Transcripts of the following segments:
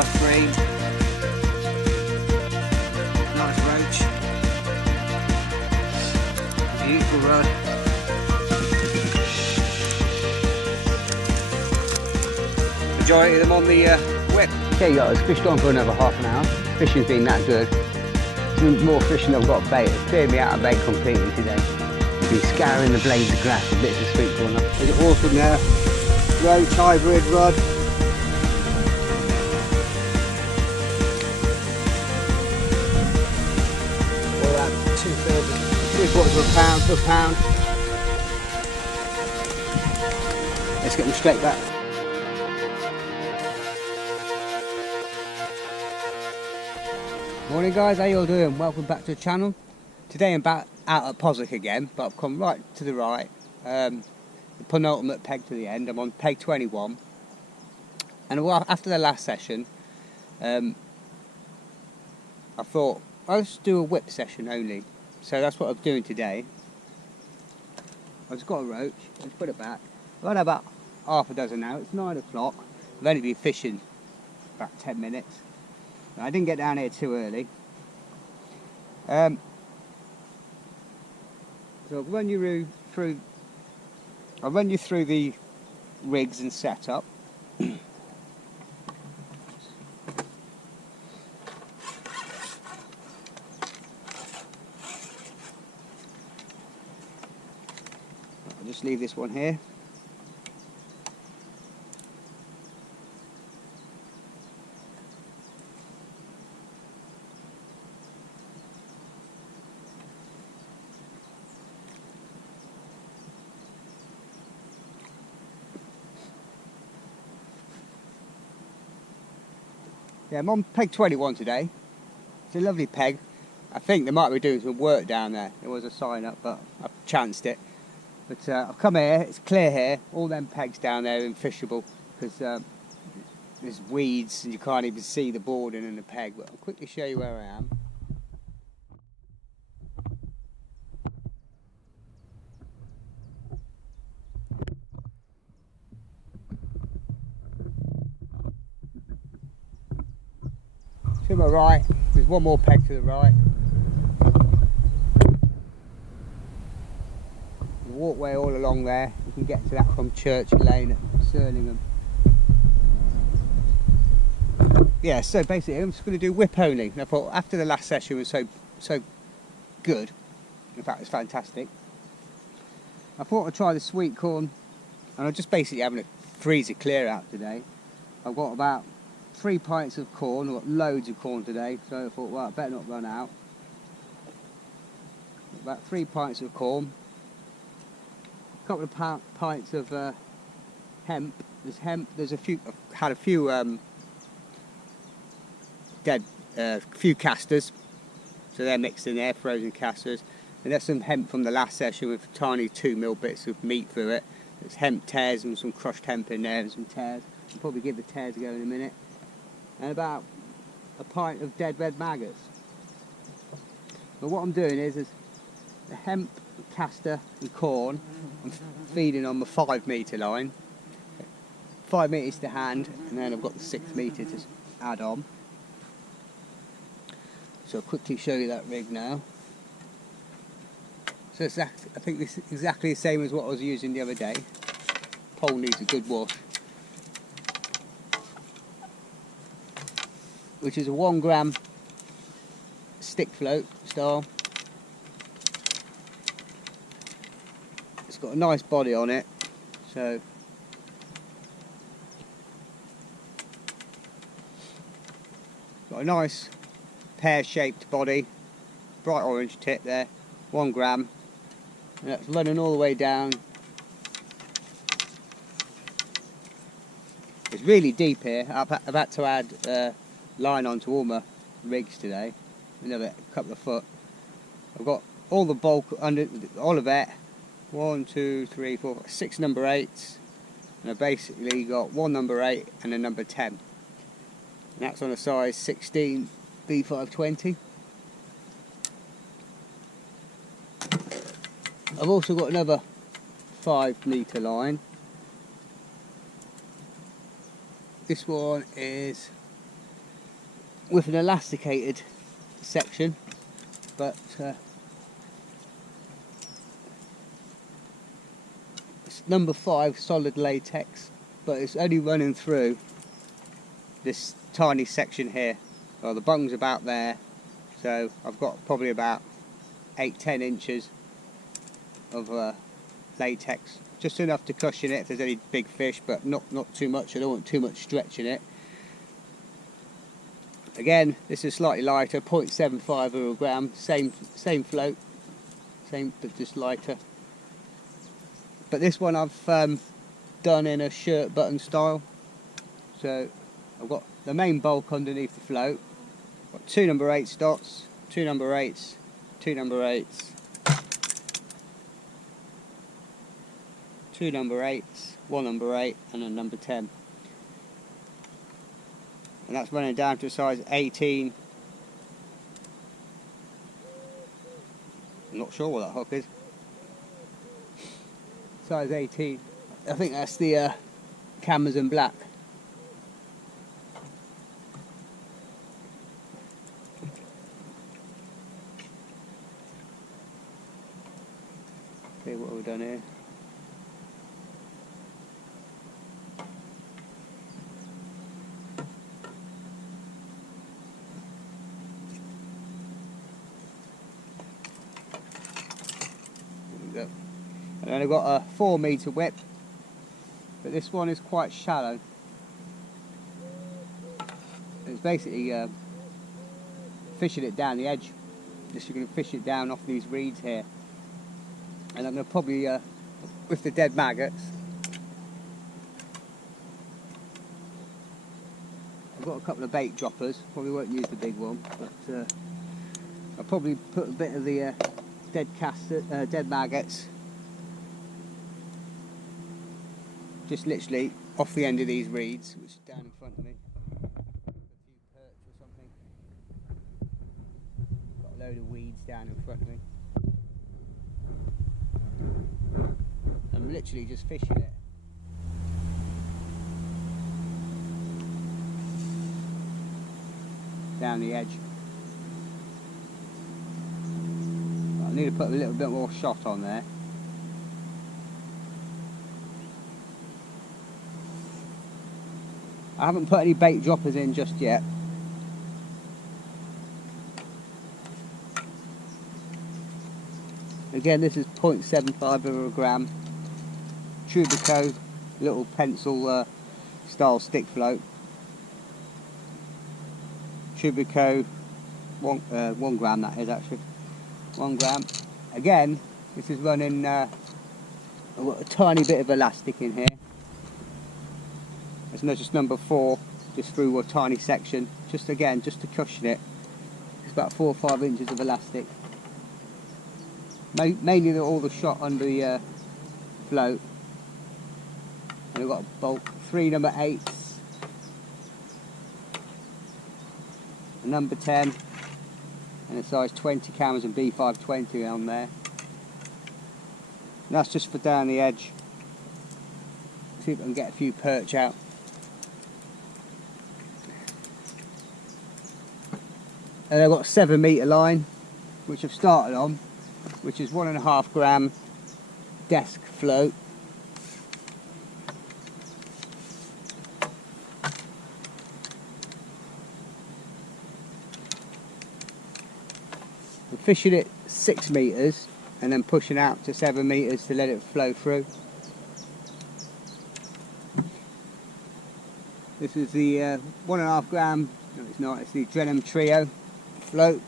Nice green. Nice roach. Beautiful rod. Majority of them on the whip. Okay guys, fished on for another half an hour. Fishing's been that good. Some more fishing I've got bait. It's cleared me out of bait completely today. Been scouring the blades of grass for bits of sweet corn. There's an awesome there. Roach hybrid rod. All that 2/3 of a pound to a pound. Let's get them straight back. Morning guys, how you all doing? Welcome back to the channel. Today I'm back out at Poswick again, but I've come right to the right. The penultimate peg to the end. I'm on peg 21. And after the last session, I thought I'll just do a whip session only. So that's what I'm doing today. I've just got a roach. Let's put it back. I've had about half a dozen now. It's 9 o'clock. I've only been fishing about 10 minutes. I didn't get down here too early. So I'll run you through the rigs and setup. I'll just leave this one here. Yeah, I'm on peg 21 today. It's a lovely peg. I think they might be doing some work down there. There was a sign up, but I've chanced it. But I've come here, it's clear here. All them pegs down there are infishable because there's weeds and you can't even see the boarding and the peg. But I'll quickly show you where I am. To my right, there's one more peg to the right. The walkway all along there, you can get to that from Church Lane at Surlingham. Yeah, so basically I'm just going to do whip only. And I thought after the last session was so good, in fact it's fantastic, I thought I'd try the sweet corn, and I'm just basically having a freezer clear out today. I've got about 3 pints of corn. I've got loads of corn today, so I thought, well, I better not run out. About 3 pints of corn, a couple of pints of hemp. There's hemp. There's a few. I've had a few few casters, so they're mixed in there, frozen casters. And there's some hemp from the last session with tiny 2mm bits of meat through it. There's hemp tears and some crushed hemp in there and some tears. I'll probably give the tears a go in a minute. And about a pint of dead red maggots. But what I'm doing is the hemp, caster and corn, I'm feeding on the 5 metre line. 5 metres to hand, and then I've got the 6 metre to add on. So I'll quickly show you that rig now. So it's I think this is exactly the same as what I was using the other day. Pole needs a good wash. Which is a 1 gram stick float style. It's got a nice body on it, so got a nice pear-shaped body, bright orange tip there, 1 gram, and that's running all the way down. It's really deep here. I've had to add line onto all my rigs today, another couple of foot. I've got all the bulk under all of it, 1, 2, 3, 4, 6 number 8s, and I've basically got 1 number 8 and a number 10, and that's on a size 16 B520. I've also got another 5 metre line. This one is with an elasticated section, but it's number 5 solid latex, but it's only running through this tiny section here. Well, the bung's about there, so I've got probably about 8-10 inches of latex, just enough to cushion it if there's any big fish, but not too much. I don't want too much stretch in it. Again, this is slightly lighter, 0.75 of a gram, same float, same but just lighter. But this one I've done in a shirt button style, so I've got the main bulk underneath the float. Got 2 number 8 dots, 2 number 8s, 2 number 8s, 2 number 8s, 1 number 8 and a number 10. And that's running down to a size 18. I'm not sure what that hook is. Size 18. I think that's the Amazon black. See what we've done here. And then I've got a 4 metre whip, but this one is quite shallow. It's basically fishing it down the edge. Just you're going to fish it down off these reeds here. And I'm going to probably, with the dead maggots, I've got a couple of bait droppers, probably won't use the big one, but I'll probably put a bit of the dead maggots just literally off the end of these reeds, which is down in front of me. A few perch or something. Got a load of weeds down in front of me. I'm literally just fishing it. Down the edge. I need to put a little bit more shot on there. I haven't put any bait droppers in just yet. Again, this is 0.75 of a gram. Trubico, little pencil style stick float. Trubico, 1 gram that is actually. 1 gram. Again, this is running, I've got a tiny bit of elastic in here. It's just number 4, just through a tiny section, just to cushion it. It's about 4 or 5 inches of elastic. Mainly all the shot under the float. And I've got a bulk 3 number 8s, a number 10, and a size 20 Amazon B520 on there. And that's just for down the edge. See if I can get a few perch out. And I've got a 7 metre line, which I've started on, which is 1.5 gram desk float. I'm fishing it 6 metres and then pushing out to 7 metres to let it flow through. This is the 1.5 gram, no it's not, it's the Drenham Trio float.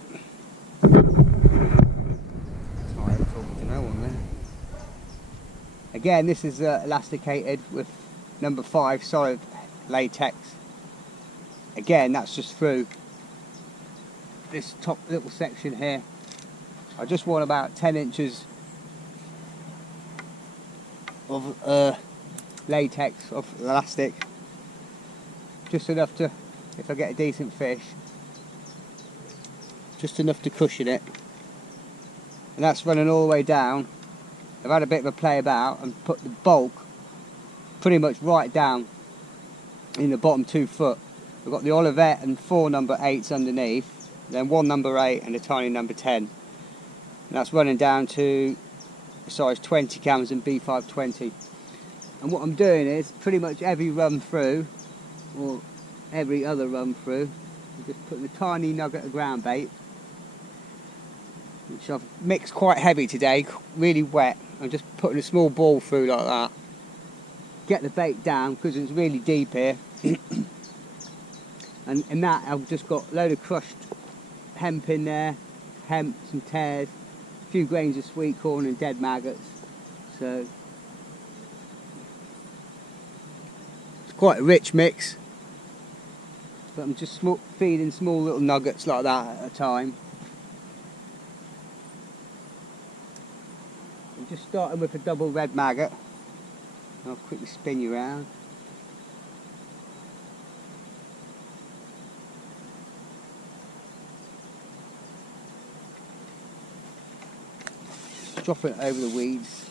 Again, this is elasticated with number 5 solid latex. Again, that's just through this top little section here. I just want about 10 inches of latex, of elastic, just enough to, if I get a decent fish, just enough to cushion it. And that's running all the way down. I've had a bit of a play about and put the bulk pretty much right down in the bottom 2 foot We've got the Olivet and 4 number 8s underneath, then 1 number 8 and a tiny number 10. And that's running down to size 20 cams and B520. And what I'm doing is pretty much every run through, or every other run through, I'm just putting a tiny nugget of ground bait, which I've mixed quite heavy today, really wet. I'm just putting a small ball through like that. Get the bait down because it's really deep here. And in that I've just got a load of crushed hemp in there, hemp, some tares, a few grains of sweet corn and dead maggots. So it's quite a rich mix. But I'm just feeding small little nuggets like that at a time. I'm just starting with a double red maggot. I'll quickly spin you around. Just drop it over the weeds.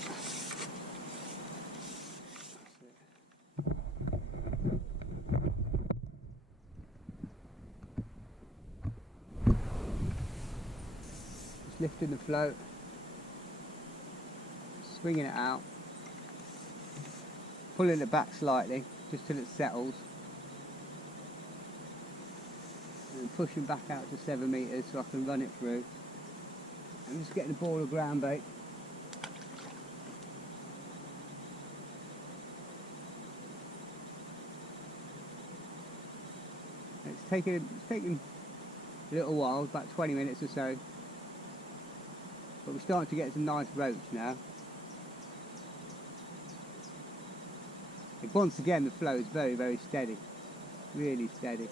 Just lifting the float, swinging it out, pulling it back slightly just till it settles, and pushing back out to 7 metres so I can run it through. I'm just getting a ball of ground bait. It's taking a little while, about 20 minutes or so, but we're starting to get some nice roach now. And once again the flow is very, very steady, really steady.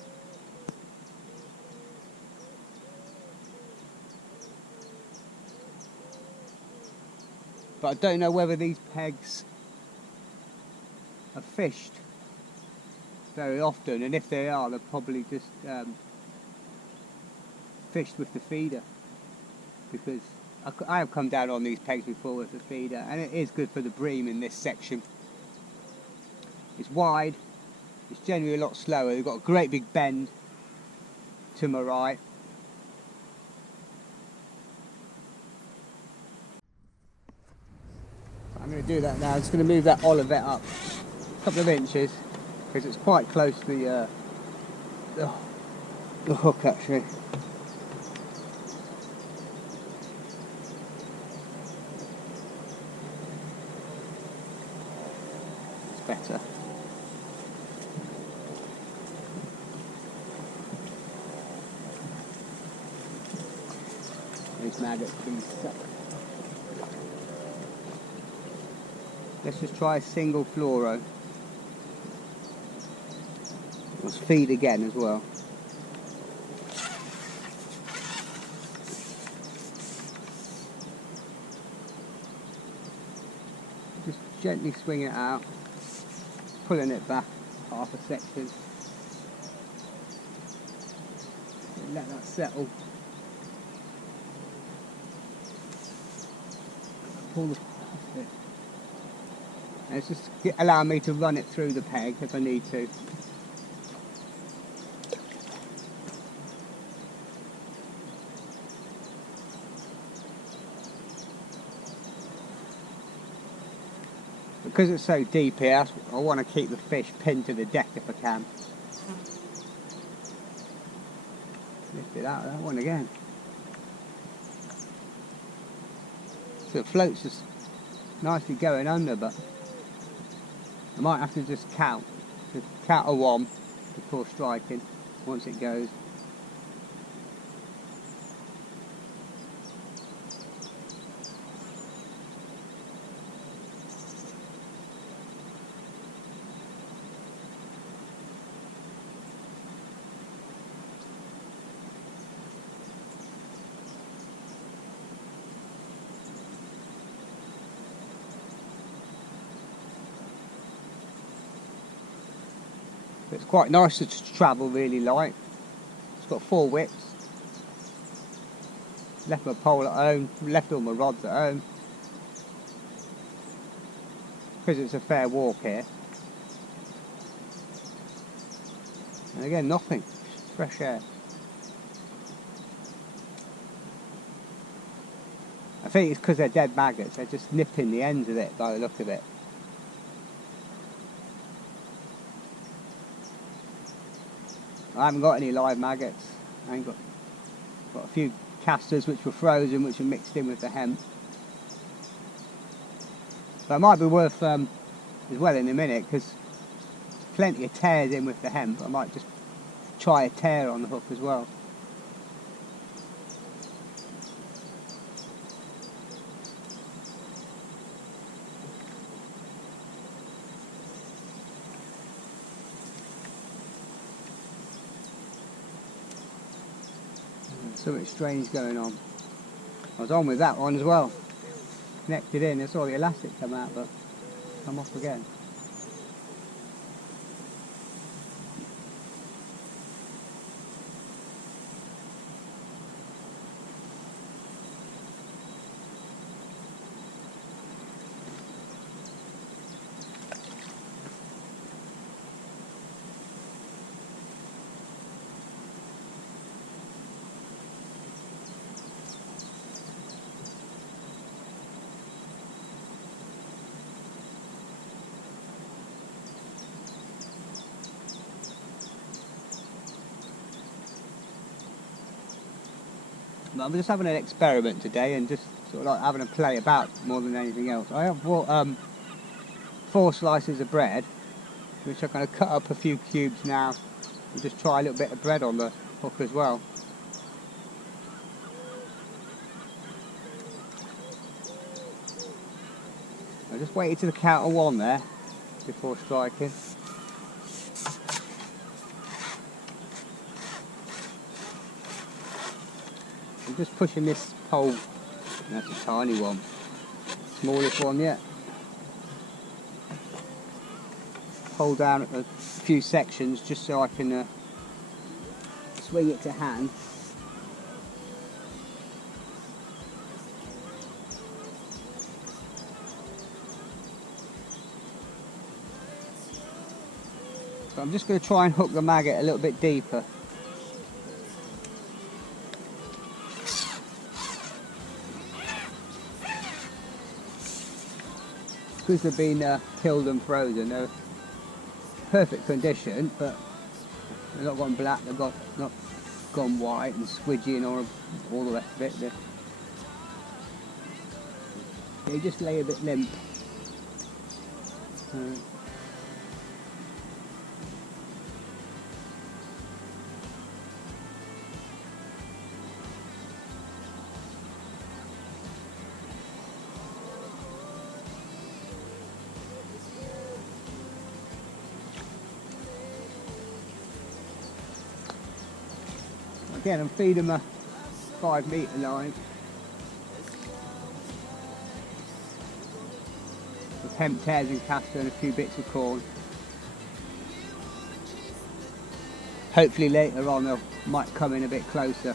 But I don't know whether these pegs are fished very often, and if they are, they're probably just fished with the feeder, because I have come down on these pegs before with the feeder, and it is good for the bream in this section. It's wide, it's generally a lot slower. They've got a great big bend to my right. I'm going to do that now. I'm just going to move that Olivet up a couple of inches because it's quite close to the hook actually. It's better. These maggots can suck. Let's just try a single fluoro. Let's feed again as well. Just gently swing it out, pulling it back half a section. Let that settle. Pull the plastic. And it's just allow me to run it through the peg if I need to. Because it's so deep here, I want to keep the fish pinned to the deck if I can. Lift it out of that one again. So it floats just nicely going under, but I might have to just count a 1 before striking once it goes. It's quite nice to travel really light. It's got 4 whips. Left my pole at home, left all my rods at home. Because it's a fair walk here. And again, nothing, fresh air. I think it's because they're dead maggots, they're just nipping the ends of it by the look of it. I haven't got any live maggots. I ain't got a few casters which were frozen, which are mixed in with the hemp. But it might be worth as well in a minute, because plenty of tears in with the hemp. I might just try a tear on the hook as well. Something strange going on. I was on with that one as well. Connected in, I saw the elastic come out, but come off again. I'm just having an experiment today and just sort of like having a play about more than anything else. I have bought 4 slices of bread, which I'm going to cut up a few cubes now and just try a little bit of bread on the hook as well. I just waited to the count of 1 there before striking. I'm just pushing this pole, that's a tiny one, smallest one yet. Pull down a few sections just so I can swing it to hand. So I'm just going to try and hook the maggot a little bit deeper. Because they've been killed and frozen, they're perfect condition, but they've not gone black, they've not gone white and squidgy and all the rest of it. They just lay a bit limp. Again, I'm feeding them a 5 metre line with hemp tares and castor and a few bits of corn. Hopefully later on they might come in a bit closer.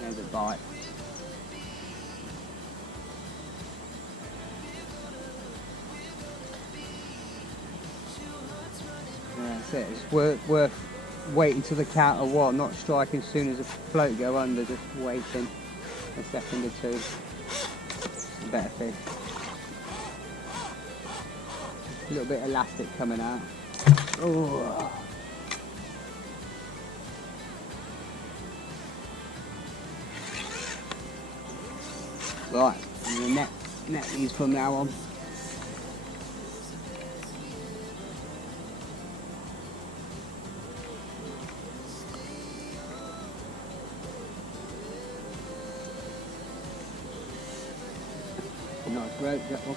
There's a bite. That's it. It's worth waiting till the count of 1, not striking as soon as the float go under, just waiting a second or 2. It's a better fish. A little bit of elastic coming out. Oh. Right, I'm going to net these from now on. Nice roach, that one.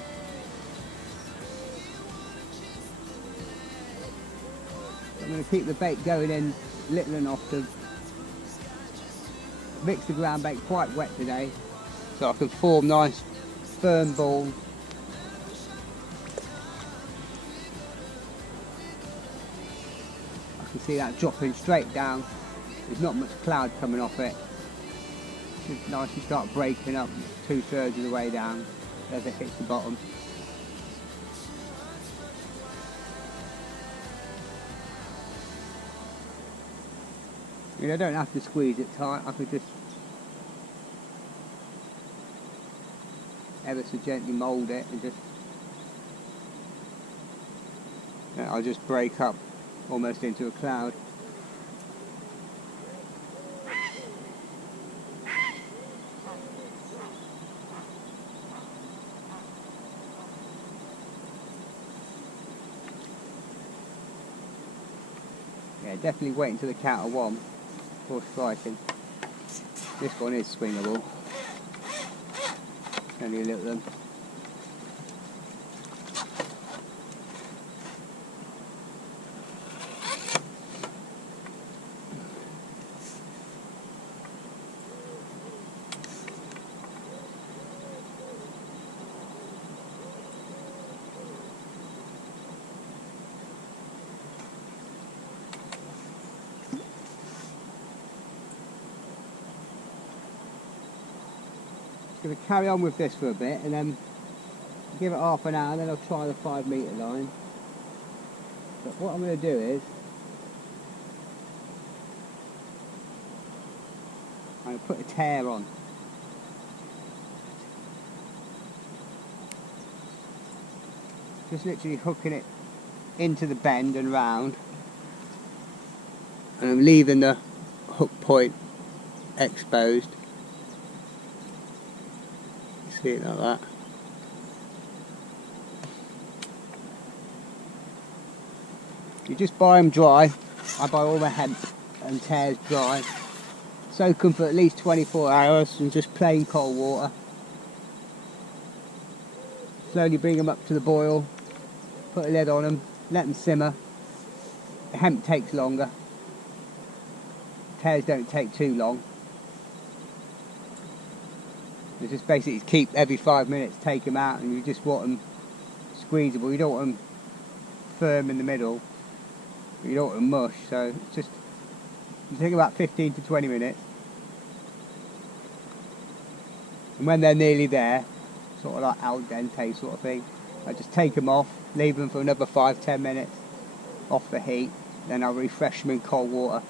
I'm going to keep the bait going in little and often. Mix the ground bait quite wet today, so I can form nice firm balls. I can see that dropping straight down. There's not much cloud coming off it. Should nicely start breaking up 2/3 of the way down as it hits the bottom. You know, I don't have to squeeze it tight, I could just ever so gently mould it and just, I'll just break up almost into a cloud. Yeah, definitely wait until the count of 1 before striking. This one is swingable. Only a little one. Going to carry on with this for a bit and then give it half an hour, then I'll try the 5 metre line. But what I'm going to do is I'm going to put a tear on. Just literally hooking it into the bend and round, and I'm leaving the hook point exposed. See it like that. You just buy them dry. I buy all the hemp and tears dry. Soak them for at least 24 hours in just plain cold water. Slowly bring them up to the boil. Put a lid on them. Let them simmer. The hemp takes longer. Tears don't take too long. You just basically keep every 5 minutes, take them out, and you just want them squeezable. You don't want them firm in the middle. You don't want them mush. So it's just, you take about 15 to 20 minutes. And when they're nearly there, sort of like al dente sort of thing, I just take them off, leave them for another 5-10 minutes off the heat. Then I'll refresh them in cold water,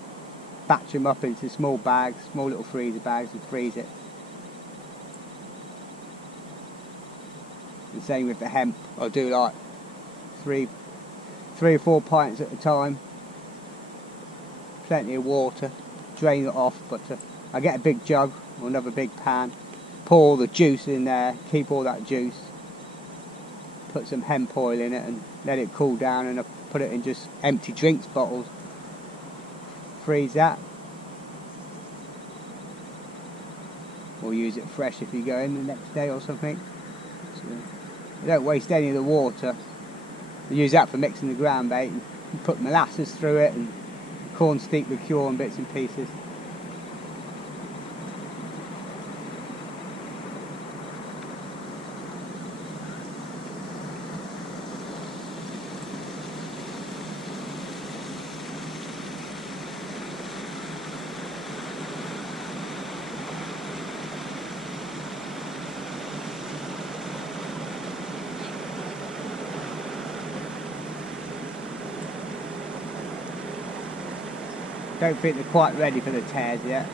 batch them up into small bags, small little freezer bags, and freeze it. The same with the hemp. I'll do like three or 4 pints at a time. Plenty of water, drain it off, but I get a big jug or another big pan, pour all the juice in there, keep all that juice, put some hemp oil in it and let it cool down, and I put it in just empty drinks bottles, freeze that, or use it fresh if you go in the next day or something. So, I don't waste any of the water. I use that for mixing the ground bait and put molasses through it and corn steep liqueur and bits and pieces. Don't think they're quite ready for the tears yet.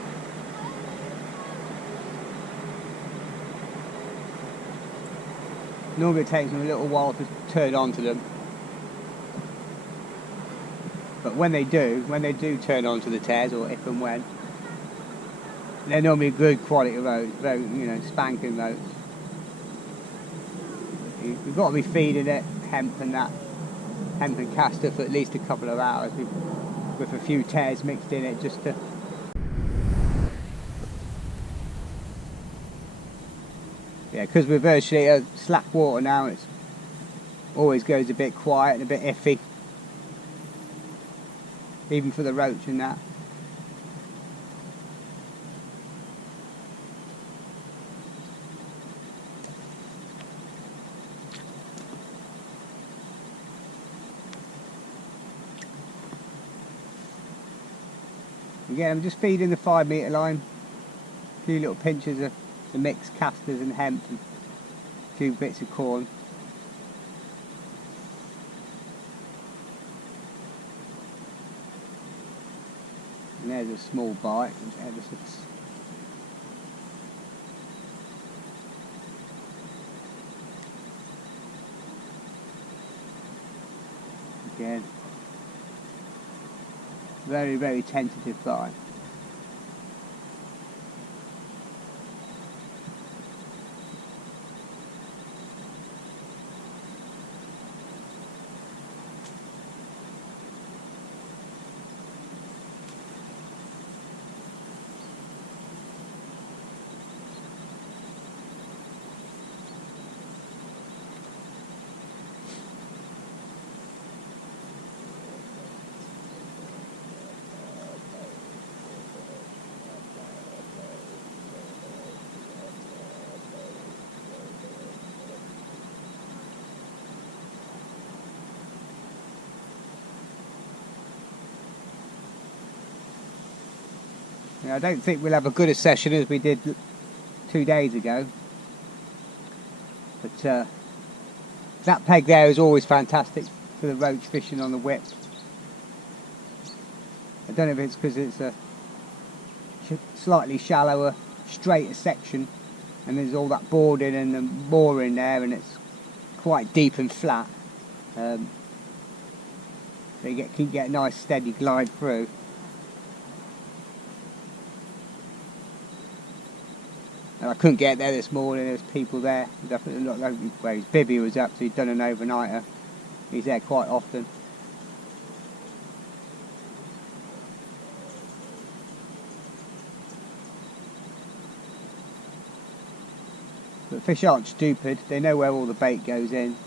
Normally it takes them a little while to turn onto them. But when they do turn onto the tears, or if and when, they're normally good quality roach, spanking roach. You've got to be feeding it hemp and castor for at least a couple of hours with a few tears mixed in it, just to because we're virtually at slack water now, it always goes a bit quiet and a bit iffy, even for the roach and that. Again, I'm just feeding the 5 metre line, few little pinches of the mixed casters and hemp and a few bits of corn. And there's a small bite, ever so again, very, very tentative bite. I don't think we'll have a good a session as we did 2 days ago, but that peg there is always fantastic for the roach fishing on the whip. I don't know if it's because it's a slightly shallower, straighter section and there's all that boarding and the mooring there and it's quite deep and flat, so you can get a nice steady glide through. And I couldn't get there this morning, there was people there. Definitely not where his bivvy was up, so he'd done an overnighter. He's there quite often. But fish aren't stupid, they know where all the bait goes in.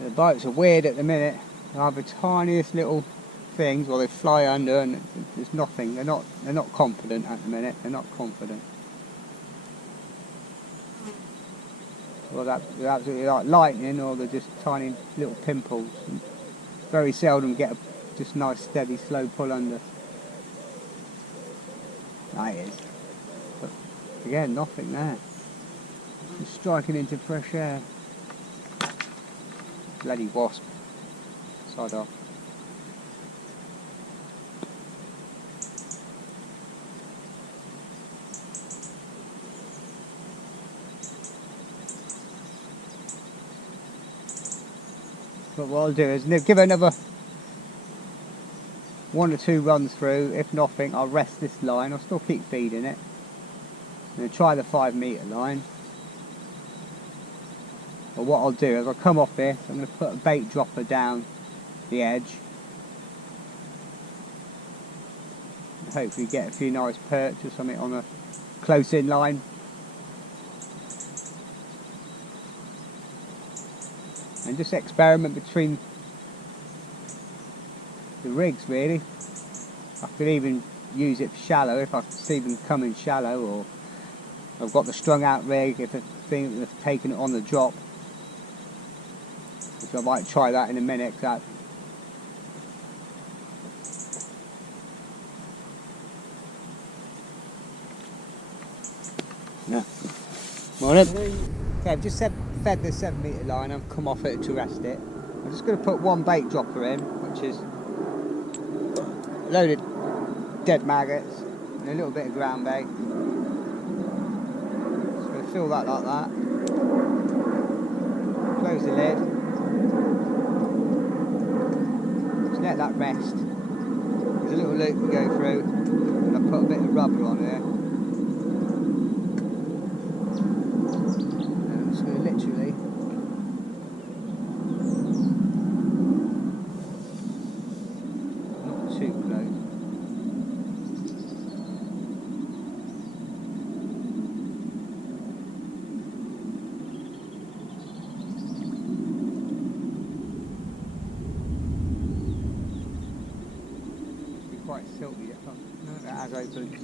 The bites are weird at the minute. They have the tiniest little things, or they fly under, and there's nothing. They're not confident at the minute. They're not confident. Well, they're absolutely like lightning, or they're just tiny little pimples. And very seldom get a just nice, steady, slow pull under. That is. But again, nothing there. Just striking into fresh air. Bloody wasp. Side off. But what I'll do is give it another 1 or 2 runs through. If nothing, I'll rest this line. I'll still keep feeding it. And try the 5 metre line. But what I'll do is I'll come off this, I'm going to put a bait dropper down the edge. And hopefully get a few nice perch or something on a close in line. And just experiment between the rigs really. I could even use it for shallow if I see them coming shallow, or I've got the strung out rig if they've taken it on the drop. So I might try that in a minute. No. Morning. Okay, I've just fed the 7 metre line. I've come off it to rest it. I'm just going to put 1 bait dropper in, which is loaded dead maggots and a little bit of ground bait. Just going to fill that like that. Close the lid. Let that rest. There's a little loop we go through, and I put a bit of rubber on there. And I'm just going to literally not too close. Quite silky, no, it has opened.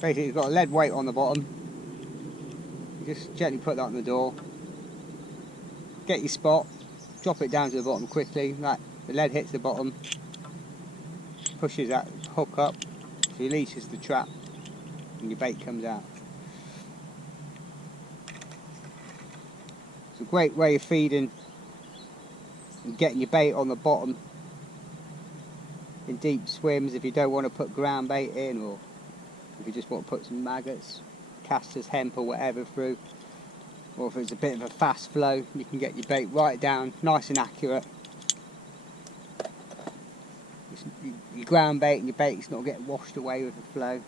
Basically it's got a lead weight on the bottom. You just gently put that on the door. Get your spot, drop it down to the bottom quickly, like the lead hits the bottom, pushes that hook up, releases the trap, and your bait comes out. It's a great way of feeding and getting your bait on the bottom in deep swims if you don't want to put ground bait in, or if you just want to put some maggots, casters, hemp or whatever through. Or if it's a bit of a fast flow, you can get your bait right down, nice and accurate. Your ground bait and your bait's not getting washed away with the flow.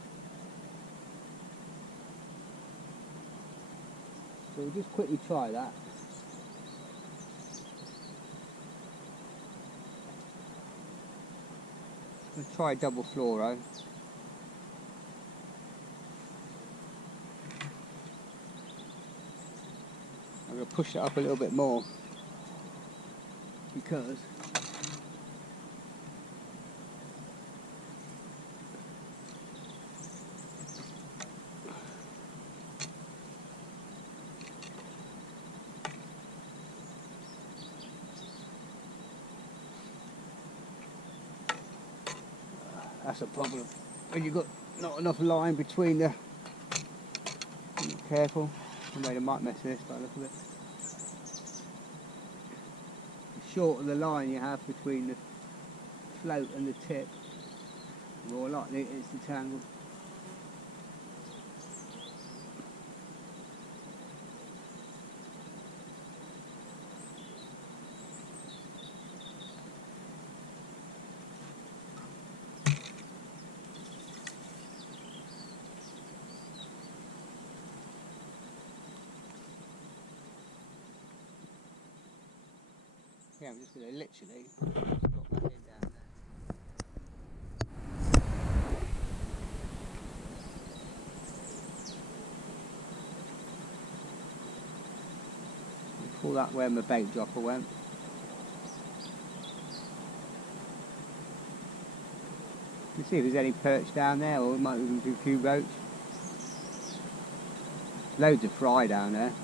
So we'll just quickly try that. We'll try double fluoro. I'm going to push it up a little bit more because that's a problem when you've got not enough line between the. Be careful. I made a might mess this by the look of it. The shorter the line you have between the float and the tip, the more likely it is to tangle. Yeah, I'm just going to literally drop that in down there. Pull that where my bait dropper went. You can see if there's any perch down there, or it might even be a few roach. Loads of fry down there.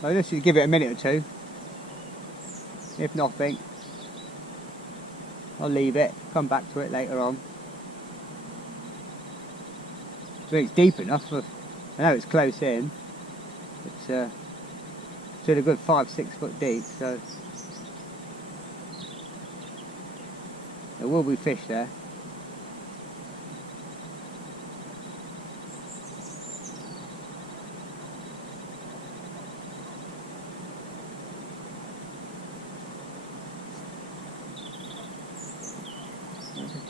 So let's just give it a minute or two. If nothing, I'll leave it, come back to it later on. So it's deep enough for, I know it's close in, it's still a good 5-6 foot deep, so there will be fish there.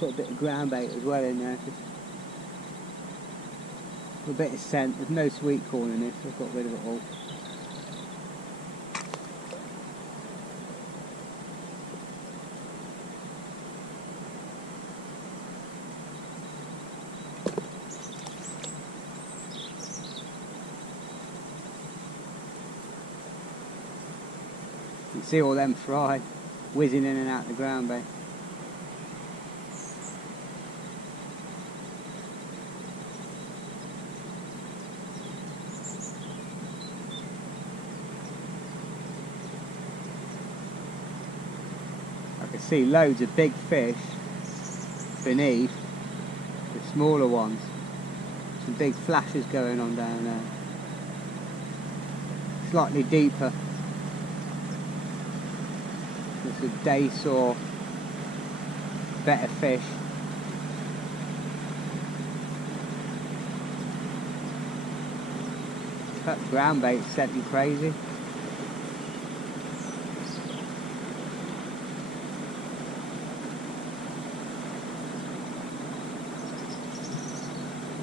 Put a bit of ground bait as well in there, just a bit of scent. There's no sweet corn in this, so I've got rid of it all. You can see all them fry whizzing in and out the ground bait. I can see loads of big fish beneath the smaller ones. Some big flashes going on down there. Slightly deeper. There's a dace or better fish. That ground bait's setting crazy.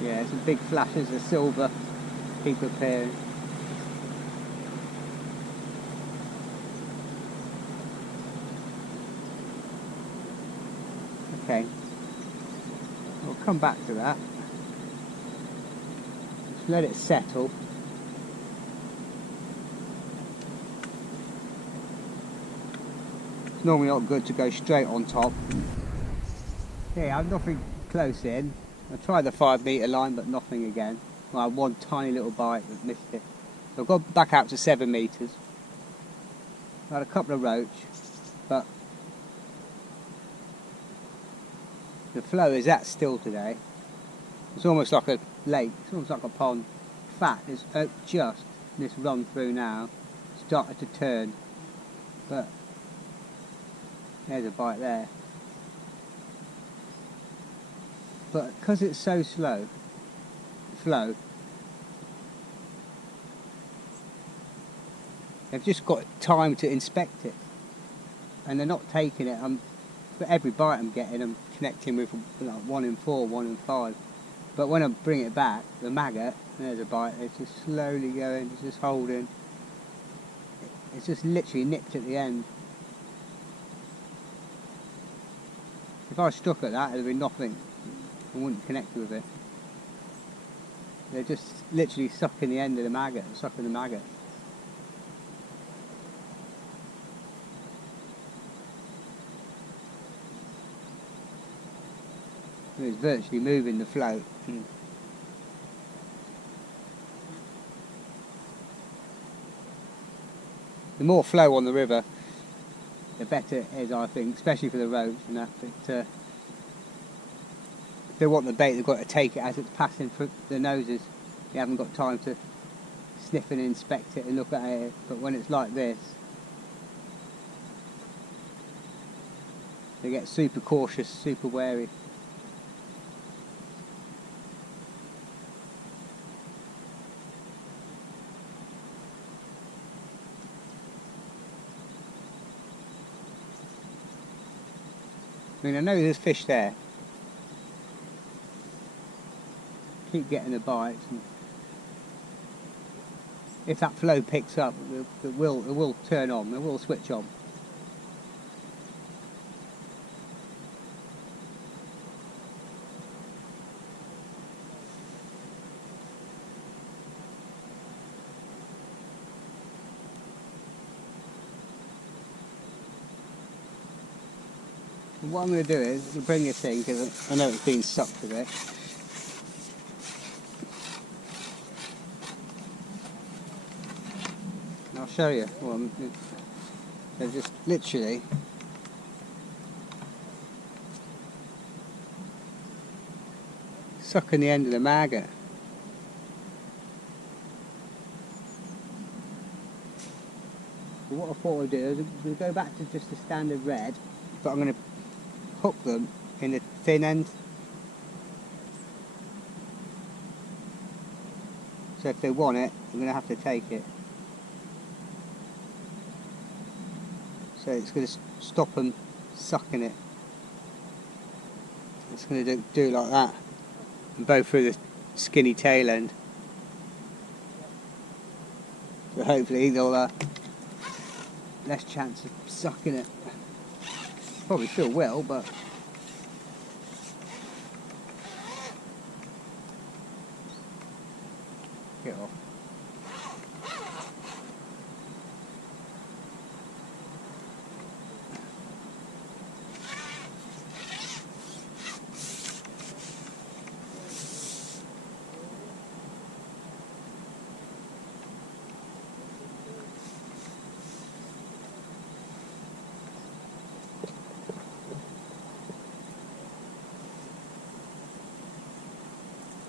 Yeah, some big flashes of silver keep appearing. Okay, we'll come back to that. Just let it settle. It's normally not good to go straight on top. Yeah, I've nothing close in. I tried the 5 metre line, but nothing again. Well, I had one tiny little bite that missed it. So I've gone back out to 7 metres. I had a couple of roach, but the flow is that still today. It's almost like a lake, it's almost like a pond. Fat is just this run through now, started to turn, but there's a bite there. But because it's so slow, the flow, they've just got time to inspect it, and they're not taking it. For every bite I'm getting, I'm connecting with like 1 in 4, 1 in 5. But when I bring it back, the maggot, and there's a bite, it's just slowly going, it's just holding. It's just literally nipped at the end. If I struck at that, there'd be nothing. I wouldn't connect with it. They're just literally sucking the end of the maggot, sucking the maggot. It's virtually moving the float. The more flow on the river, the better it is, I think, especially for the roach and that. But if they want the bait, they've got to take it as it's passing through their noses. You haven't got time to sniff and inspect it and look at it. But when it's like this, they get super cautious, super wary. I mean, I know there's fish there. Keep getting the bites, and if that flow picks up, it will turn on. It will switch on. And what I'm going to do is bring this in because I know it's been sucked a bit. I'll show you. Well, they're just literally sucking the end of the maggot. But what I thought I'd do is we'll go back to just the standard red, but I'm going to hook them in the thin end. So if they want it, I'm going to have to take it. So it's going to stop them sucking it. It's going to do like that and bow through the skinny tail end. So hopefully they'll less chance of sucking it. Probably still will, but get off.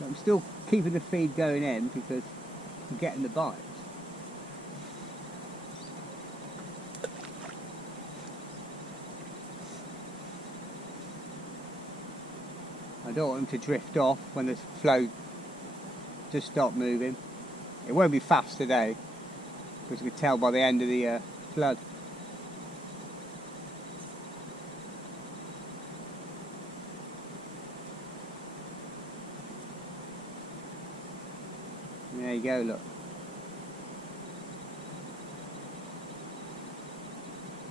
I'm still keeping the feed going in because I'm getting the bites. I don't want them to drift off when the flow just stop moving. It won't be fast today because you can tell by the end of the flood. There you go, look.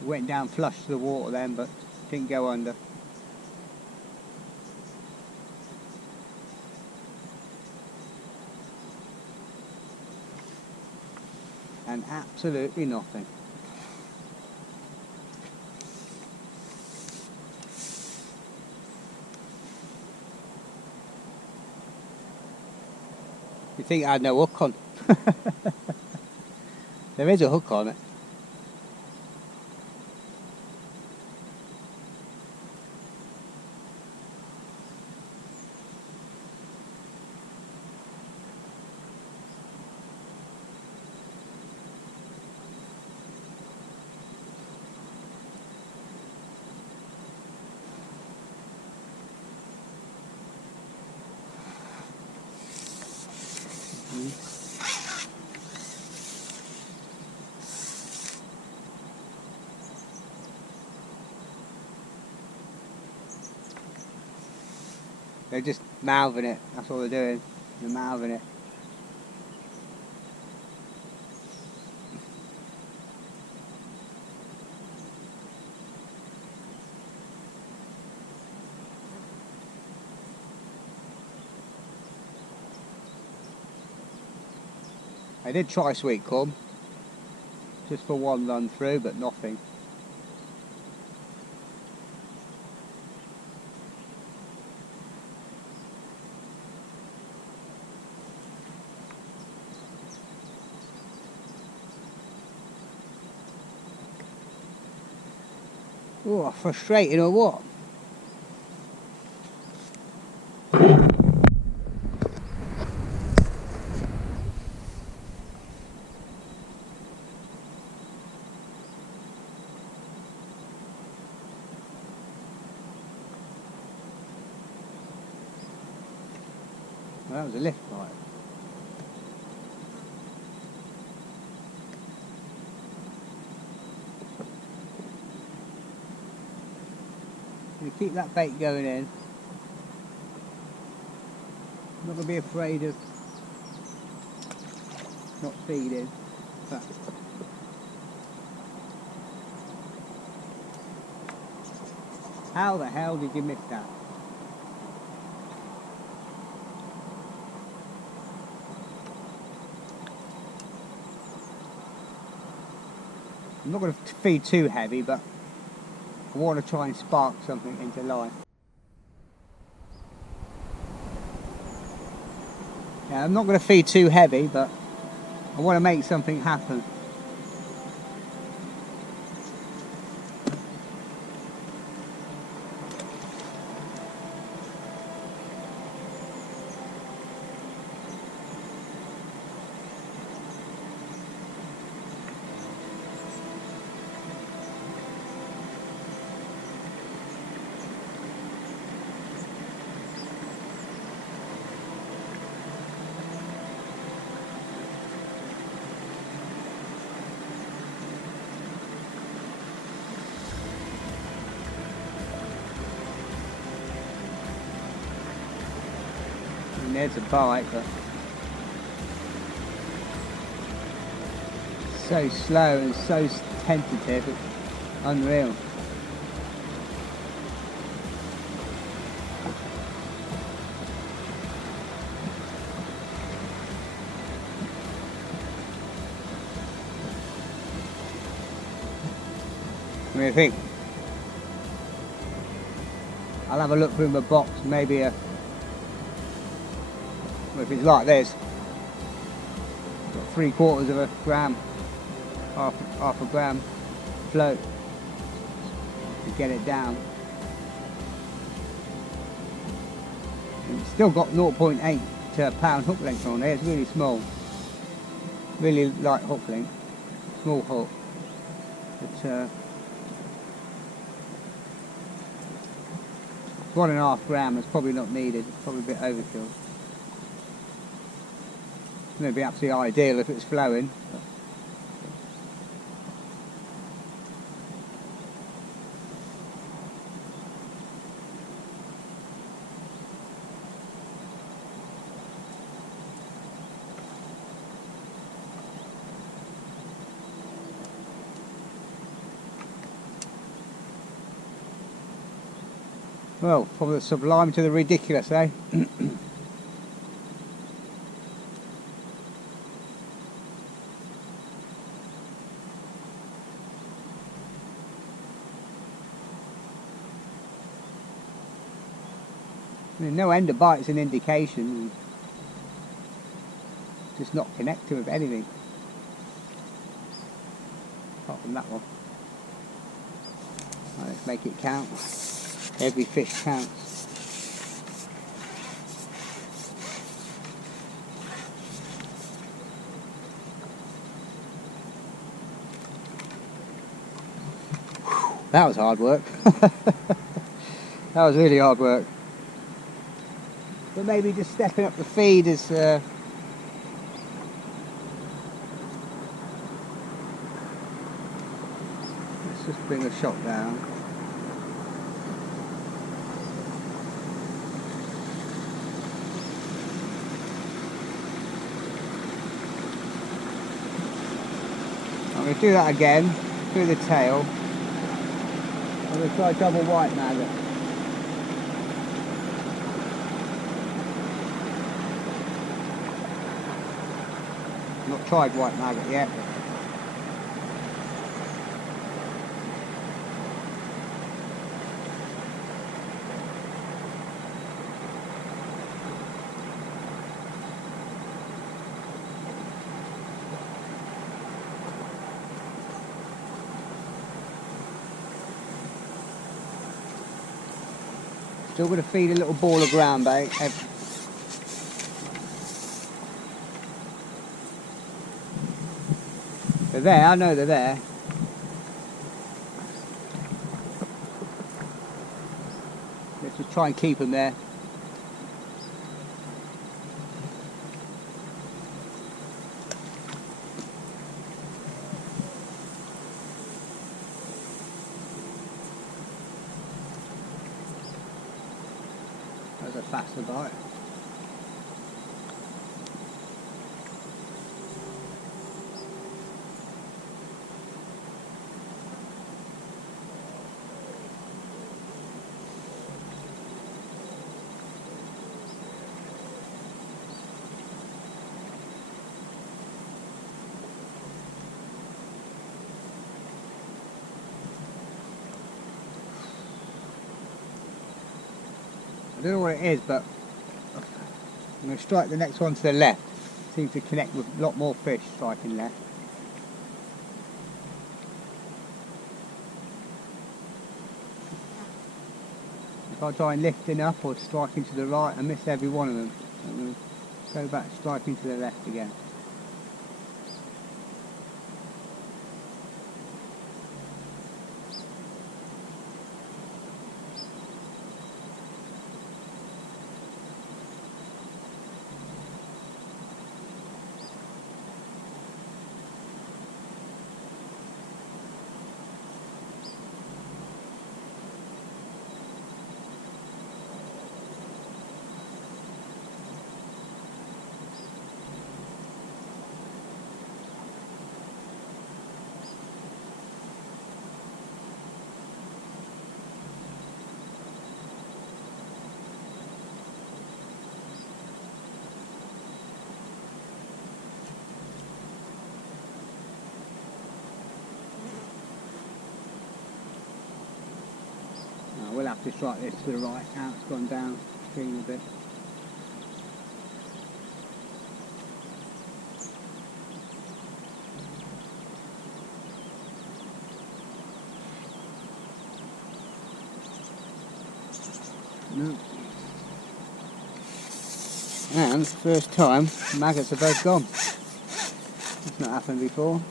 It went down flush to the water then, but didn't go under. And absolutely nothing. You think I had no hook on? There is a hook on it. They're just mouthing it, that's all they're doing. They're mouthing it. I did try sweet corn, just for one run through, but nothing. Oh, frustrating or what? Well, that was a lift bite. You keep that bait going in. I'm not going to be afraid of not feeding. But how the hell did you miss that? I'm not going to feed too heavy, but I want to try and spark something into line. Yeah, I'm not going to feed too heavy, but I want to make something happen. And there's a bite, but so slow and so tentative, it's unreal. What do you think? I'll have a look through my box, maybe well, if it's like this, got 3/4 of a gram, half a gram float to get it down. And it's still got 0.8 to a pound hook length on there. It's really small, really light hook length, small hook. But 1.5 gram is probably not needed. It's probably a bit overkill. It's going to be absolutely ideal if it's flowing. Well, from the sublime to the ridiculous, eh? I mean, no end of bite's an indication. just not connecting with anything. Apart from that one. Right, let's make it count. Every fish counts. That was hard work. That was really hard work. But maybe just stepping up the feed is let's just bring a shot down. I'm going to do that again through the tail. I'm going to try double white maggot. Not tried white maggot yet. Still going to feed a little ball of ground bait. They're there, I know they're there. Let's just try and keep them there. That was a faster bite. I don't know what it is, but I'm going to strike the next one to the left. Seems to connect with a lot more fish striking left. If I try and lifting up or striking to the right, I miss every one of them. I'm going to go back striking to the left again. We'll have to strike this to the right. Now it's gone down stream a bit. No. And first time maggots are both gone. It's not happened before.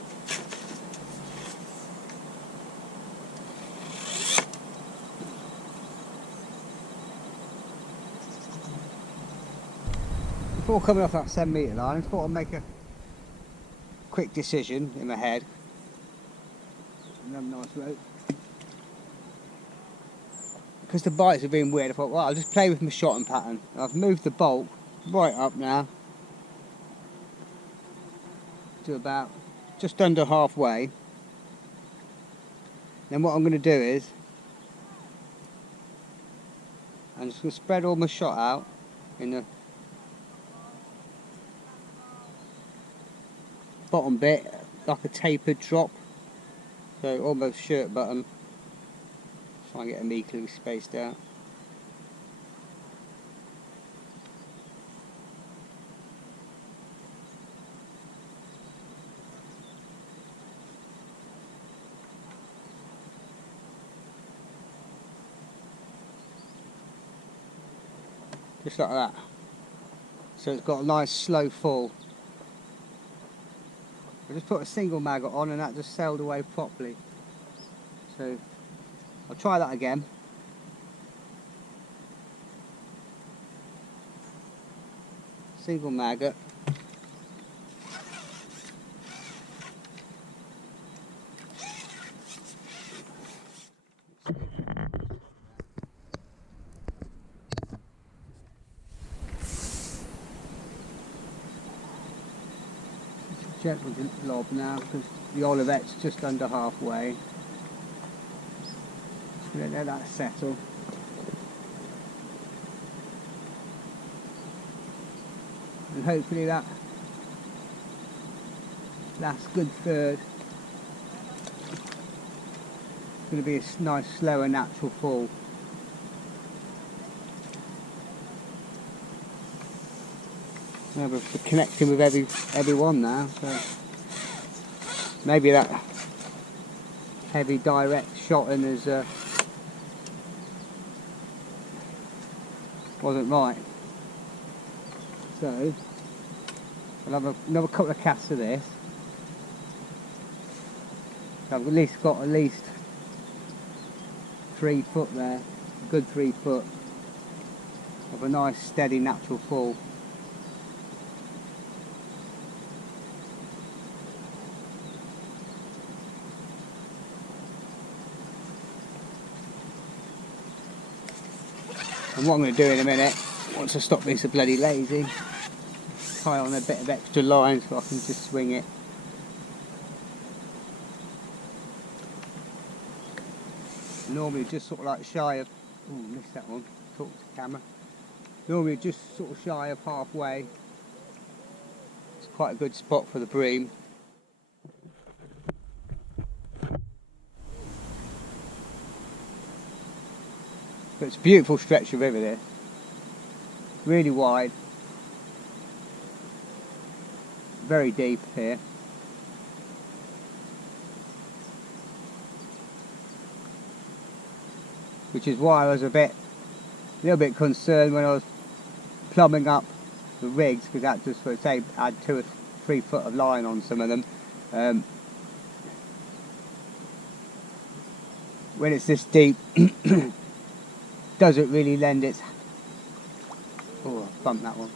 Before coming off that 7 metre line, I thought I'd make a quick decision in my head. Another nice rope. Because the bites have been weird, I thought, well, I'll just play with my shotting pattern. I've moved the bolt right up now to about just under halfway. Then what I'm going to do is I'm just going to spread all my shot out in the bottom bit like a tapered drop, so almost shirt button. Try and get them equally spaced out. just like that. So it's got a nice slow fall. I just put a single maggot on and that just sailed away properly. So I'll try that again. Single maggot. Check with the lob now because the olivet's just under halfway. Just let that settle. And hopefully that last good third is going to be a nice slower natural fall. Yeah, we're connecting with everyone now, so maybe that heavy direct shot in is wasn't right. So I'll have another couple of casts of this. So I've at least got 3 foot there, a good 3 foot of a nice steady natural fall. And what I'm going to do in a minute, once I stop being so bloody lazy, tie on a bit of extra line so I can just swing it. Normally just sort of like shy of, ooh, missed that one, talk to the camera. Normally just sort of shy of halfway. It's quite a good spot for the bream. But it's a beautiful stretch of river there. Really wide. Very deep here. Which is why I was a little bit concerned when I was plumbing up the rigs, because that just, for say, add 2 or 3 foot of line on some of them. When it's this deep, doesn't really lend its, oh, I bumped that one,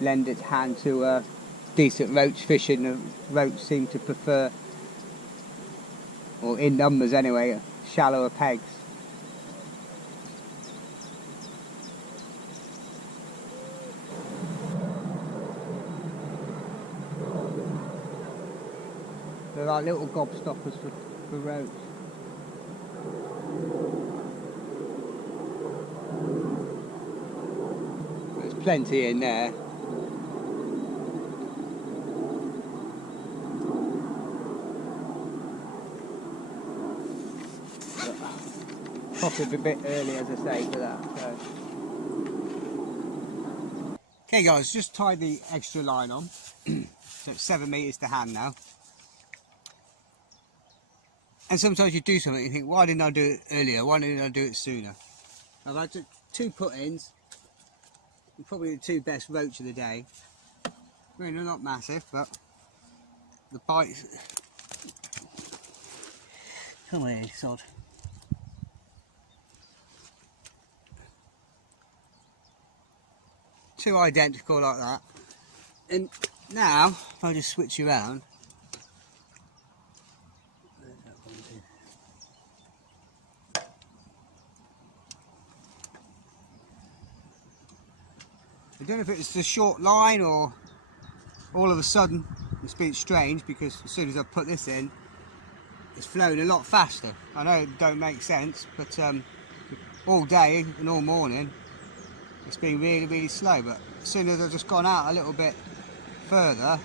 lend its hand to decent roach fishing. The roach seem to prefer, or in numbers anyway, shallower pegs. They're like little gobstoppers for roach. There's plenty in there. Probably a bit early, as I say, for that. So. Okay guys, just tied the extra line on. So it's 7 metres to hand now. And sometimes you do something and you think, why didn't I do it earlier? Why didn't I do it sooner? I've had 2 put-ins. Probably the 2 best roach of the day. I mean, they're not massive, but the bites. Come here, sod. Two identical like that. And now, if I just switch around. I don't know if it's the short line or all of a sudden it's been strange, because as soon as I put this in, it's flown a lot faster. I know it don't make sense, but all day and all morning it's been really, really slow. But as soon as I've just gone out a little bit further,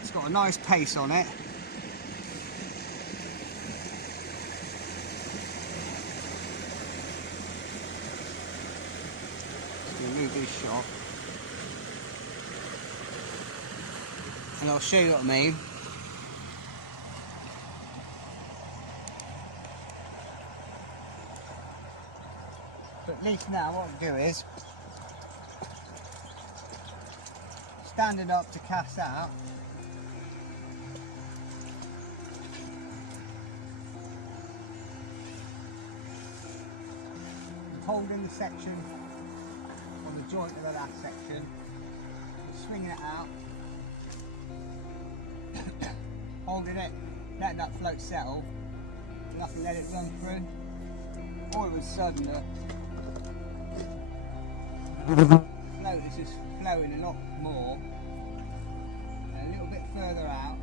it's got a nice pace on it. Move this shot and I'll show you what I mean. But at least now what I'll do is, standing up to cast out, holding the section on the joint of the last section, swinging it out, holding it, letting that float settle, nothing, let it run through. All of a sudden the float is just flowing a lot more, and a little bit further out.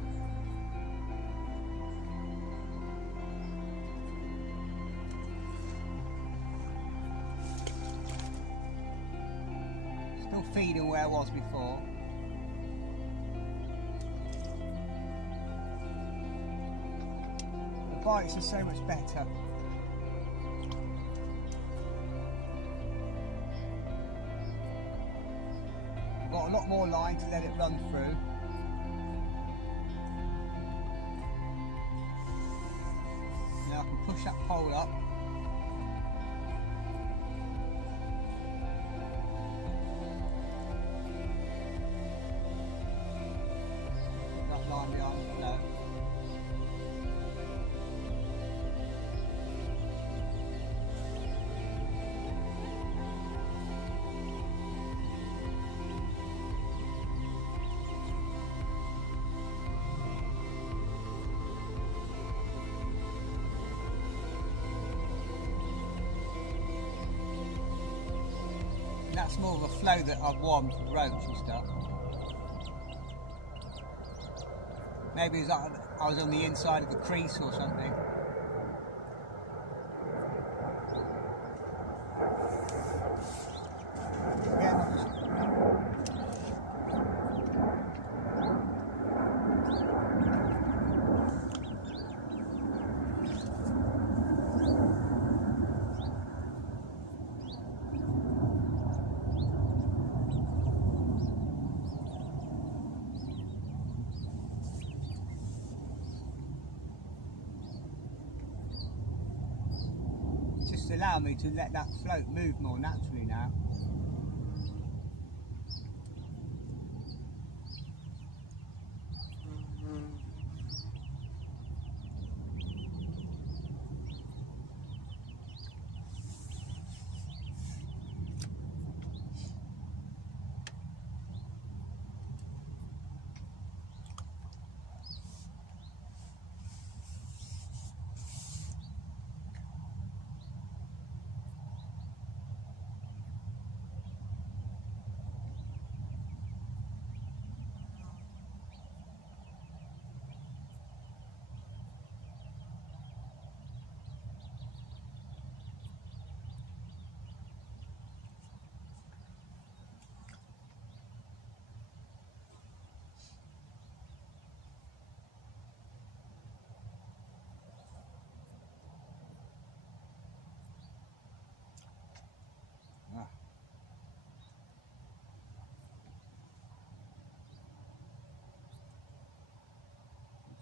Still feeding where I was before. The bites are so much better. I've got a lot more line to let it run through. Now I can push that pole up. That line behind the float. That's more of a flow that I've won for roach and stuff. Maybe it's like I was on the inside of a crease or something. Just allow me to let that float move more naturally now.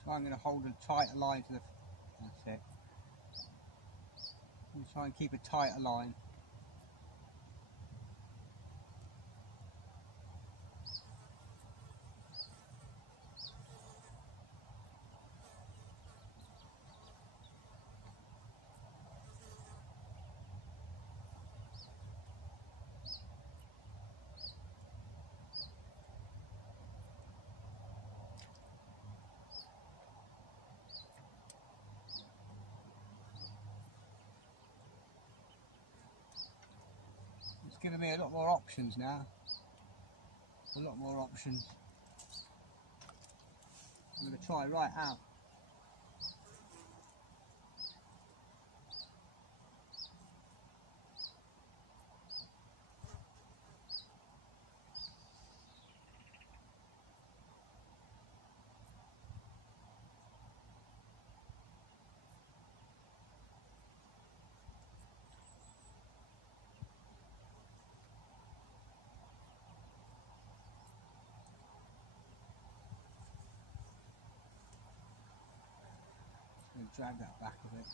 So I'm going to hold a tighter line to the... That's it. I'm going to try and keep a tighter line. It's giving me a lot more options now. A lot more options. I'm going to try right out. Drag that back a bit.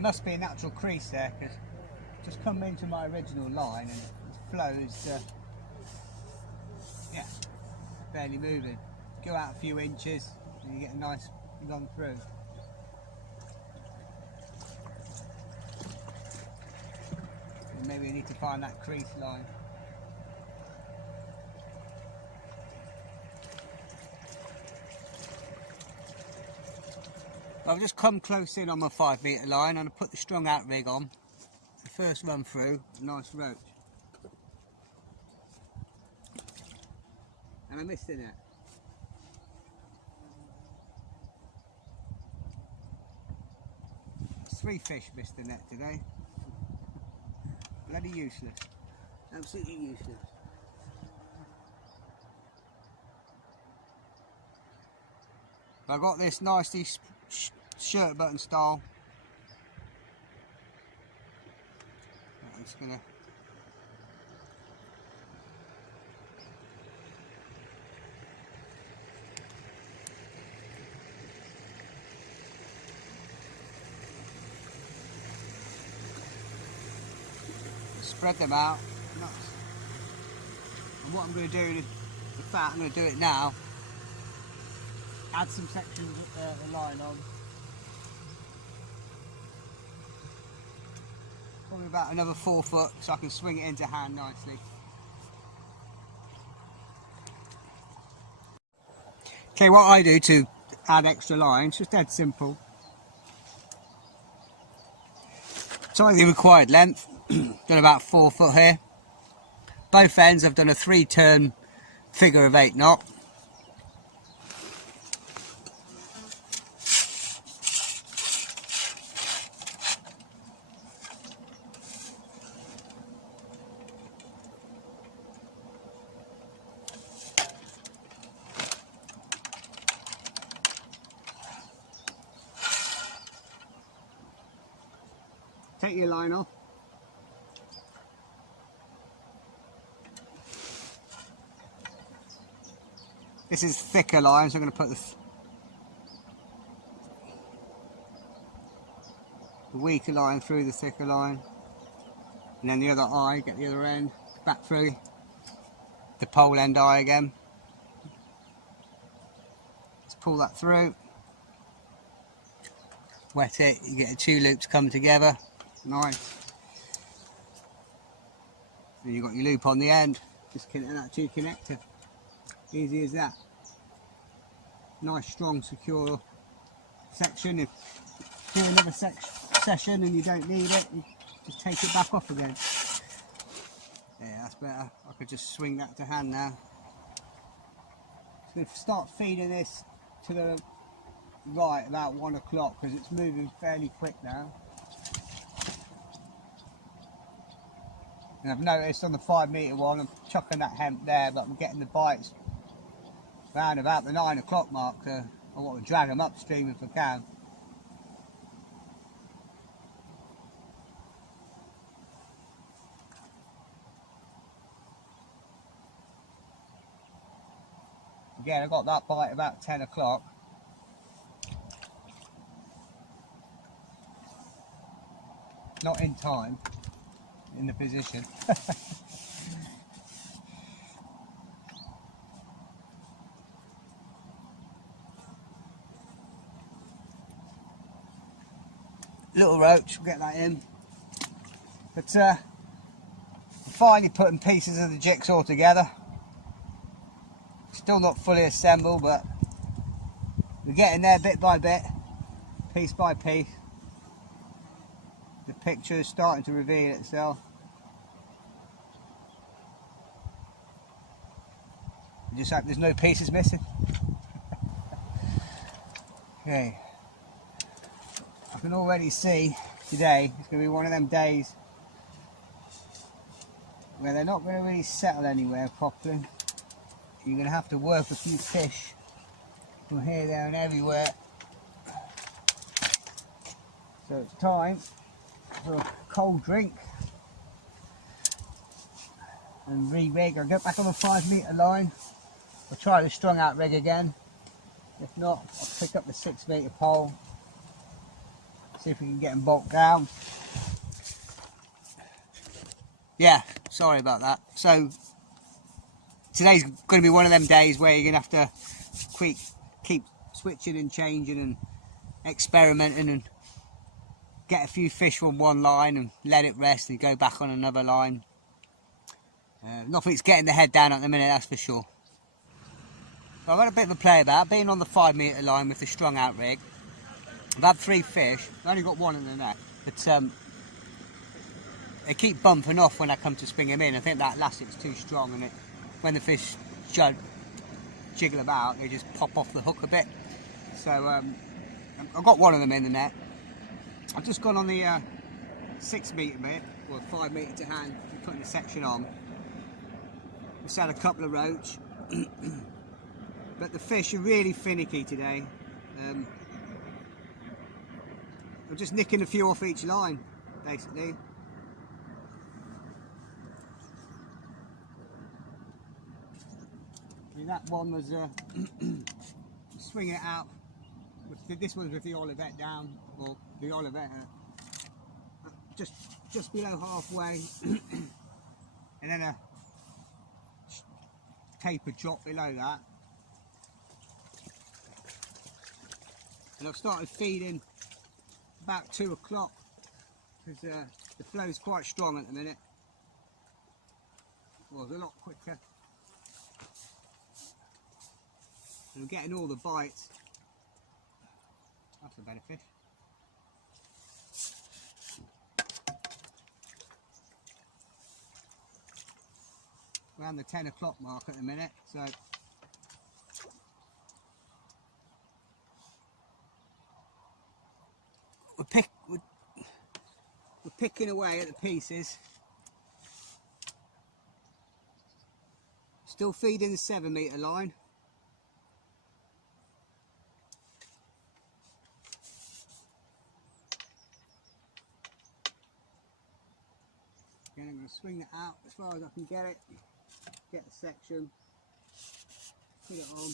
There must be a natural crease there, because just come into my original line and it flows yeah, barely moving. Go out a few inches and you get a nice long through. And maybe we need to find that crease line. I've just come close in on my 5 metre line and I put the strung out rig on. The first run through, a nice roach. And I missed the net. Three fish missed the net today. Bloody useless. Absolutely useless. I got this nicely shirt button style. I'm just gonna spread them out. And what I'm going to do, in fact I'm going to do it now, add some sections of the line on. Probably about another 4 foot so I can swing it into hand nicely. Okay, what I do to add extra lines, just dead simple. Sorry, the required length, done about 4 foot here. Both ends I've done a 3-turn figure of 8 knot. Take your line off. This is thicker line, so I'm going to put the weaker line through the thicker line, and then the other eye, get the other end back through the pole end eye again. Let's pull that through, wet it, you get the 2 loops come together, nice. And you've got your loop on the end, just connect that 2 connector. Easy as that. Nice, strong, secure section. If you do another session and you don't need it, you just take it back off again. Yeah, that's better. I could just swing that to hand now. So I'm going to start feeding this to the right about 1 o'clock because it's moving fairly quick now. And I've noticed on the 5 metre one, I'm chucking that hemp there, but I'm getting the bites round about the 9 o'clock mark. I want to drag them upstream if I can. Again, I got that bite about 10 o'clock. Not in time, in the position. Little roach, we'll get that in. But I'm finally putting pieces of the jigsaw together. Still not fully assembled, but we're getting there bit by bit, piece by piece. The picture is starting to reveal itself. I just hope there's no pieces missing. Okay. I can already see today it's going to be one of them days where they're not going to really settle anywhere properly. You're going to have to work a few fish from here, there and everywhere. So it's time for a cold drink and re-rig. I'll get back on the 5 metre line. I'll try the strung out rig again. If not, I'll pick up the 6 metre pole, See if we can get them bulked down. Yeah, sorry about that. So today's going to be one of them days where you're going to have to keep switching and changing and experimenting and get a few fish from one line and let it rest and go back on another line. Nothing's getting the head down at the minute, that's for sure. I've had a bit of a play about being on the 5 metre line with the strung out rig. I've had 3 fish, I've only got 1 in the net, but they keep bumping off when I come to swing them in. I think that last was too strong, and when the fish jiggle about, they just pop off the hook a bit. So I've got 1 of them in the net. I've just gone on the 6 metre bit, or 5 metre to hand, putting the section on. We've had a couple of roach, but the fish are really finicky today. I'm just nicking a few off each line, basically. That one was swinging it out. This one's with the Olivet down, or the Olivet just below halfway, and then a taper drop below that. And I've started feeding about 2 o'clock because the flow's quite strong at the minute. Well, it's a lot quicker. And I'm getting all the bites. That's a better fish. Around the 10 o'clock mark at the minute, so we're picking away at the pieces. Still feeding the 7 metre line. Again, I'm going to swing it out as far as I can get it. Get the section, put it on.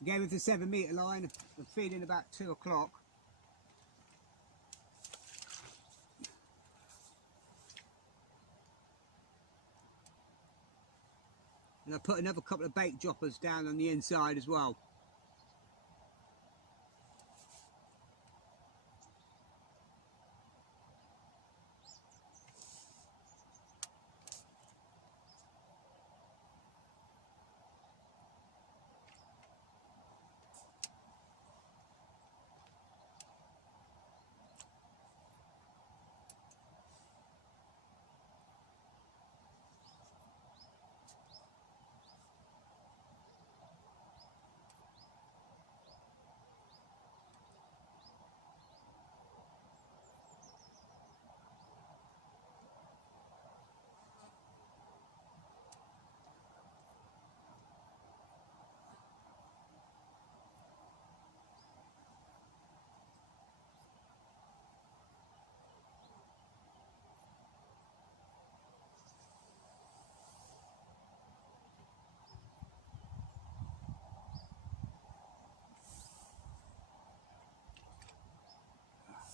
Again with the 7 metre line, I'm feeding about 2 o'clock. And I put another couple of bait droppers down on the inside as well.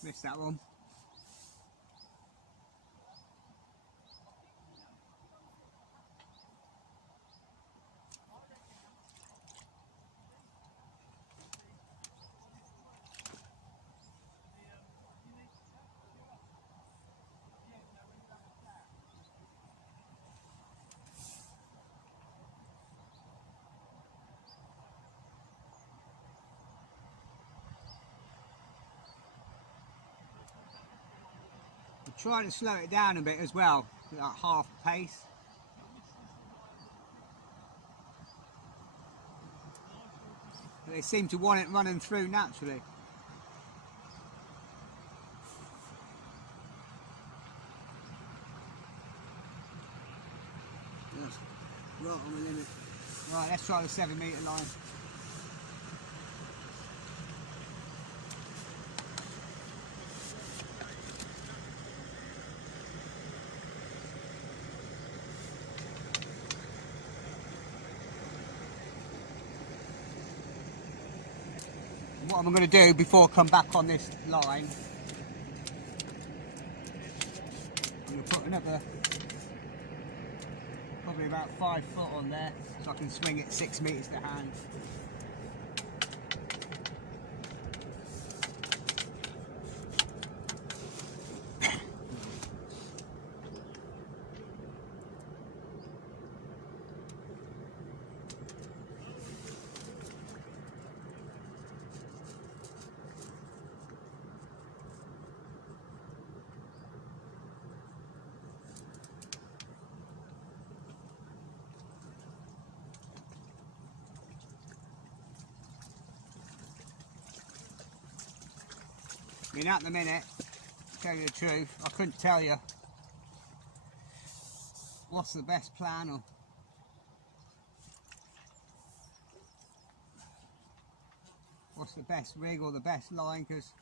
Missed that one. Trying to slow it down a bit as well, like half pace. But they seem to want it running through naturally. Right on the limit. Right, let's try the 7 metre line. What I'm going to do before I come back on this line, I'm going to put another, probably about 5 foot on there, so I can swing it 6 metres to hand. I mean, at the minute, to tell you the truth, I couldn't tell you what's the best plan or what's the best rig or the best line, because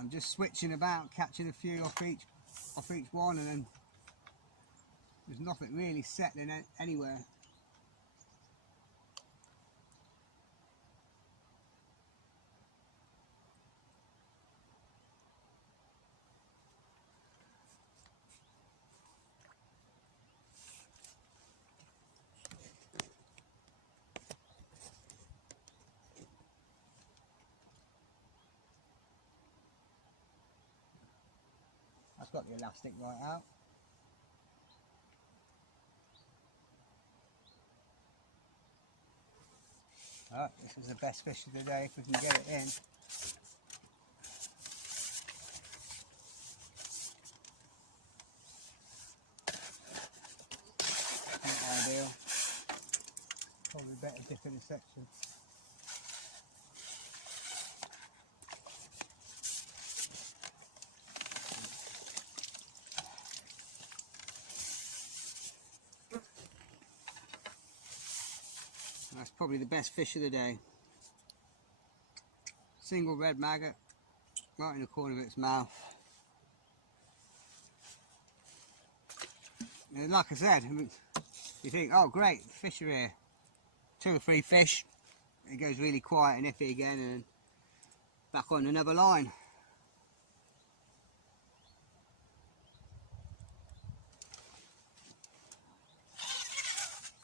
I'm just switching about, catching a few off each one, and then there's nothing really settling anywhere. I've got the elastic right out. Oh, this is the best fish of the day if we can get it in. Not ideal. Probably better dip in a section. That's probably the best fish of the day. Single red maggot right in the corner of its mouth. And like I said, you think, oh great, fish are here. 2 or 3 fish, it goes really quiet and iffy again, and back on another line.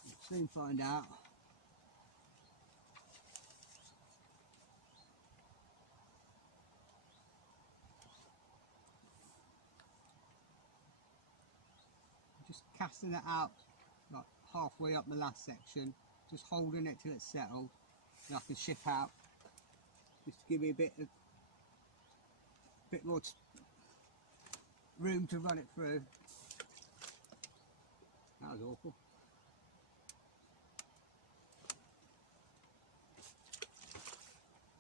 We'll soon find out. Just casting it out like halfway up the last section, just holding it till it's settled, and I can ship out, just to give me a bit more room to run it through. That was awful.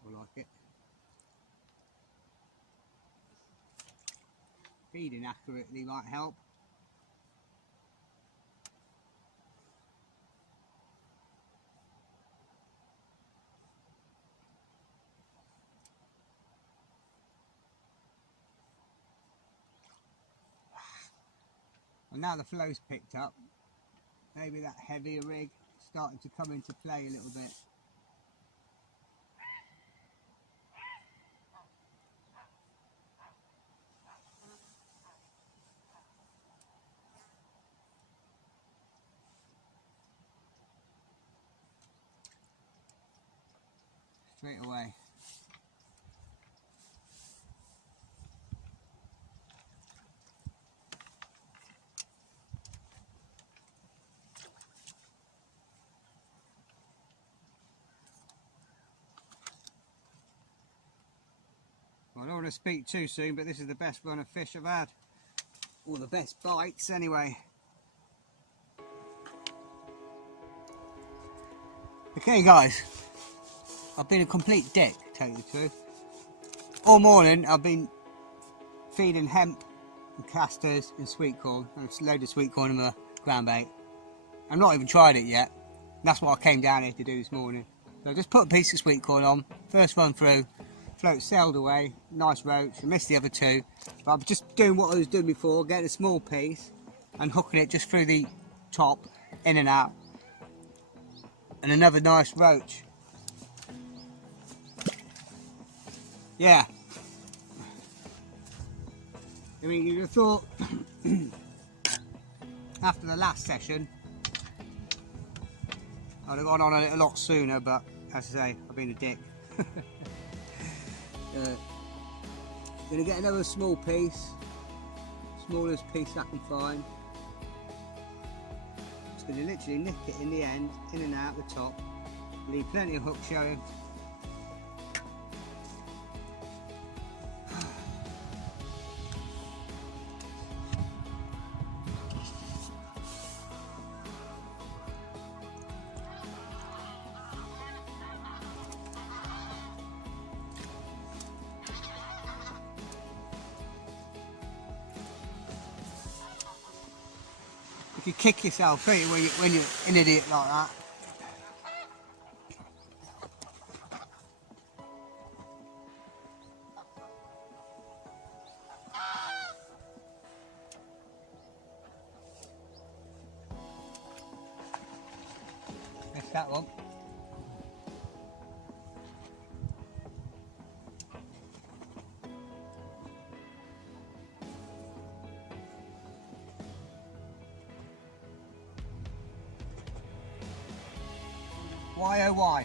I like it. Feeding accurately might help. And now the flow's picked up, maybe that heavier rig starting to come into play a little bit. Straight away. Well, I don't want to speak too soon, but this is the best run of fish I've had. Or the best bites anyway. Okay guys, I've been a complete dick, to tell you the truth. All morning I've been feeding hemp and casters and sweet corn, and a load of sweet corn in my ground bait. I've not even tried it yet. That's what I came down here to do this morning. So I just put a piece of sweet corn on, first run through, float sailed away, nice roach. I missed the other 2, but I'm just doing what I was doing before, getting a small piece and hooking it just through the top, in and out. And another nice roach. Yeah. I mean, you'd have thought after the last session I'd have gone on a lot sooner, but as I say, I've been a dick. Gonna get another small piece, smallest piece I can find. Just gonna literally nick it in the end, in and out the top, leave plenty of hook showing. You can kick yourself, don't you, when you're an idiot like that. Missed that one. Why oh why?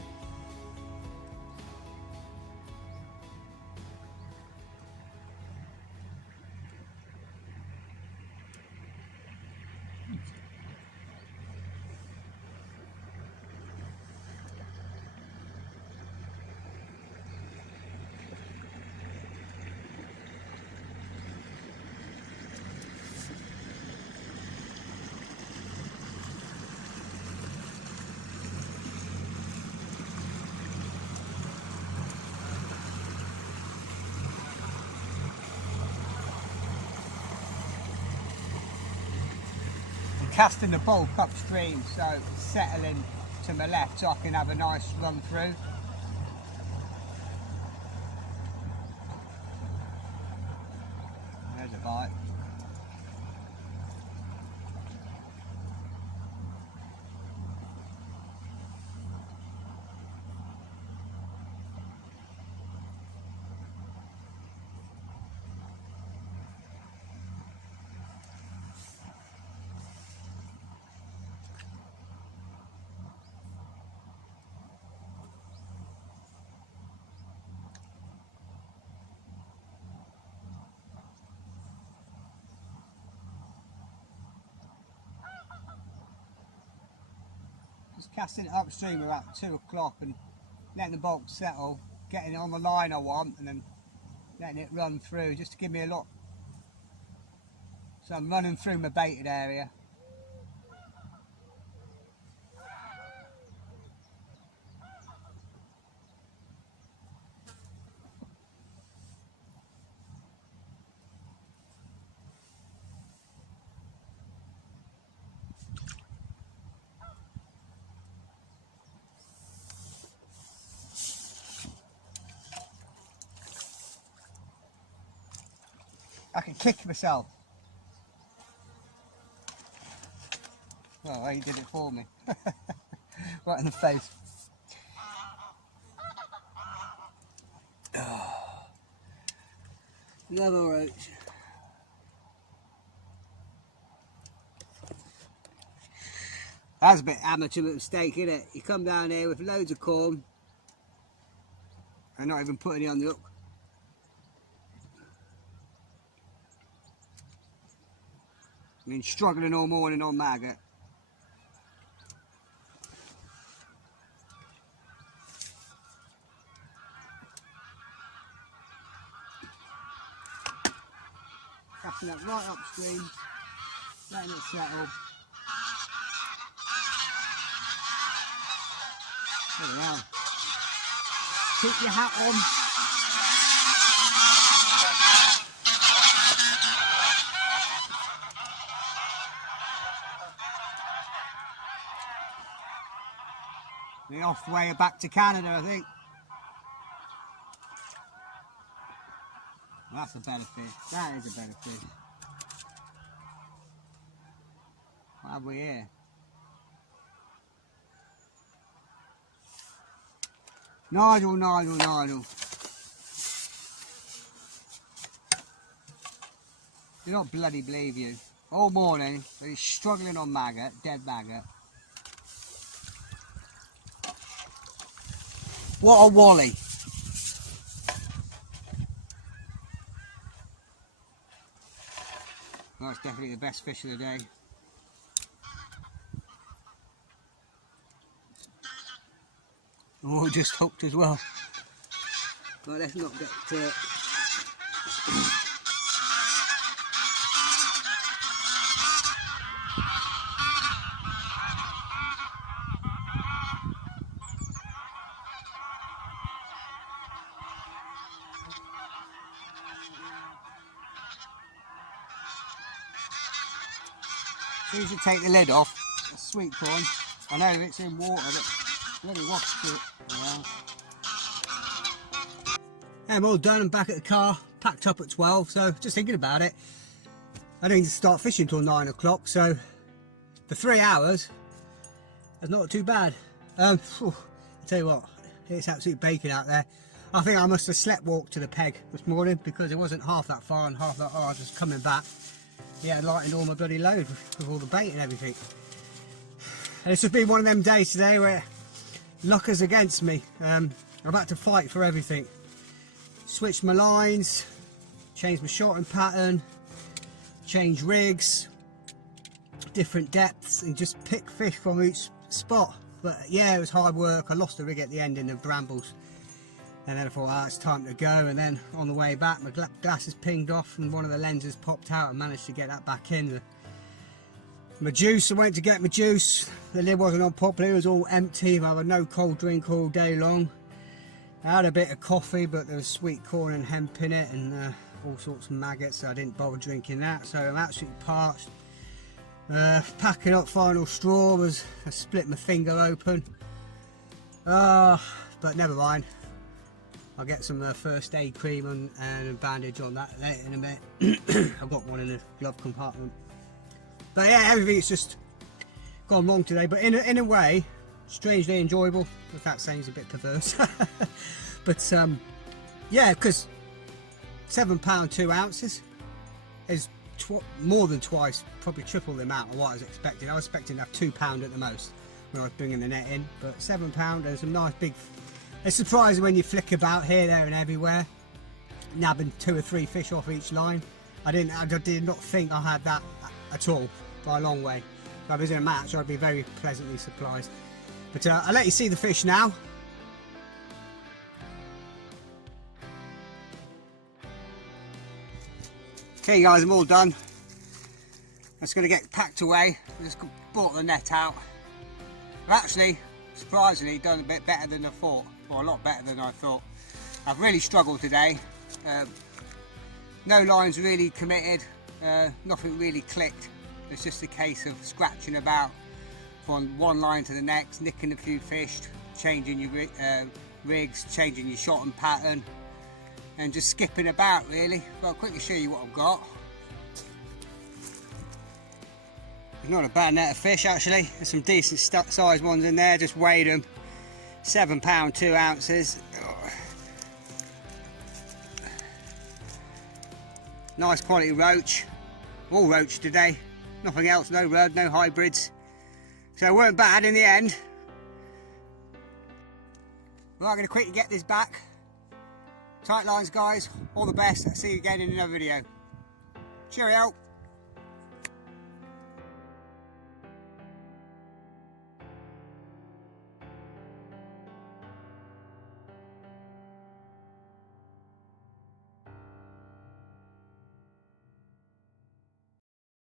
Casting the bulk upstream, so it's settling to my left so I can have a nice run through. There's a bite. Just casting it upstream about 2 o'clock and letting the bulk settle, getting it on the line I want, and then letting it run through just to give me a lot. So I'm running through my baited area. I can kick myself. Oh, he did it for me. Right in the face. Oh. Another roach. That's a bit amateur mistake, isn't it? You come down here with loads of corn and not even putting it on the hook. I mean, struggling all morning on maggot. Casting that right upstream, letting it settle. There we are. Keep your hat on. We're off the way back to Canada, I think. Well, that's a better fish. That is a better fish. What have we here? Nigel, Nigel, Nigel. You don't bloody believe you. All morning, he's struggling on maggot, dead maggot. What a wally. Well, that's definitely the best fish of the day. Oh, just hooked as well. But let's not get so you should take the lid off. It's sweet corn. I know it's in water, but bloody washed it. Yeah. I'm all done. I'm back at the car, packed up at 12. So just thinking about it. I didn't start fishing until 9 o'clock. So for 3 hours, that's not too bad. I tell you what, it's absolute bacon out there. I think I must have slept walked to the peg this morning because it wasn't half that far and half that hard just coming back. Yeah, I lightened all my bloody load with all the bait and everything. And it's just been one of them days today where luck is against me. I've had to fight for everything. Switch my lines, change my shorting pattern, change rigs, different depths, and just pick fish from each spot. But yeah, it was hard work. I lost the rig at the end in the brambles. And then I thought, it's time to go. And then on the way back, my glasses pinged off and one of the lenses popped out. and managed to get that back in. My juice, I went to get my juice. The lid wasn't on properly, it was all empty. I had no cold drink all day long. I had a bit of coffee, but there was sweet corn and hemp in it and all sorts of maggots, so I didn't bother drinking that. So I'm absolutely parched. Packing up final straw was I split my finger open. But never mind. I'll get some first aid cream and a bandage on that later in a minute. I've got one in the glove compartment. But yeah, everything's just gone wrong today. But in a way, strangely enjoyable. If that sounds a bit perverse. But yeah, because £7 2 ounces is more than twice, probably triple the amount of what I was expecting. I was expecting to have £2 at the most when I was bringing the net in. But £7 and some nice big. It's surprising when you flick about here, there and everywhere, nabbing 2 or 3 fish off each line. I did not think I had that at all, by a long way. If I was in a match, I'd be very pleasantly surprised. But I'll let you see the fish now. Okay guys, I'm all done. I'm just going to get packed away. I just brought the net out. I've actually, surprisingly, done a bit better than I thought. Or a lot better than I thought. I've really struggled today. No lines really committed, nothing really clicked. It's just a case of scratching about from one line to the next, nicking a few fish, changing your rigs, changing your shotting pattern, and just skipping about really. But I'll quickly show you what I've got. It's not a bad net of fish actually. There's some decent sized ones in there, just weighed them. £7 2 ounces. Nice quality roach. All roach today. Nothing else, no rudd, no hybrids. So it weren't bad in the end. Well, I'm going to quickly get this back. Tight lines guys, all the best. I'll see you again in another video. Cheerio.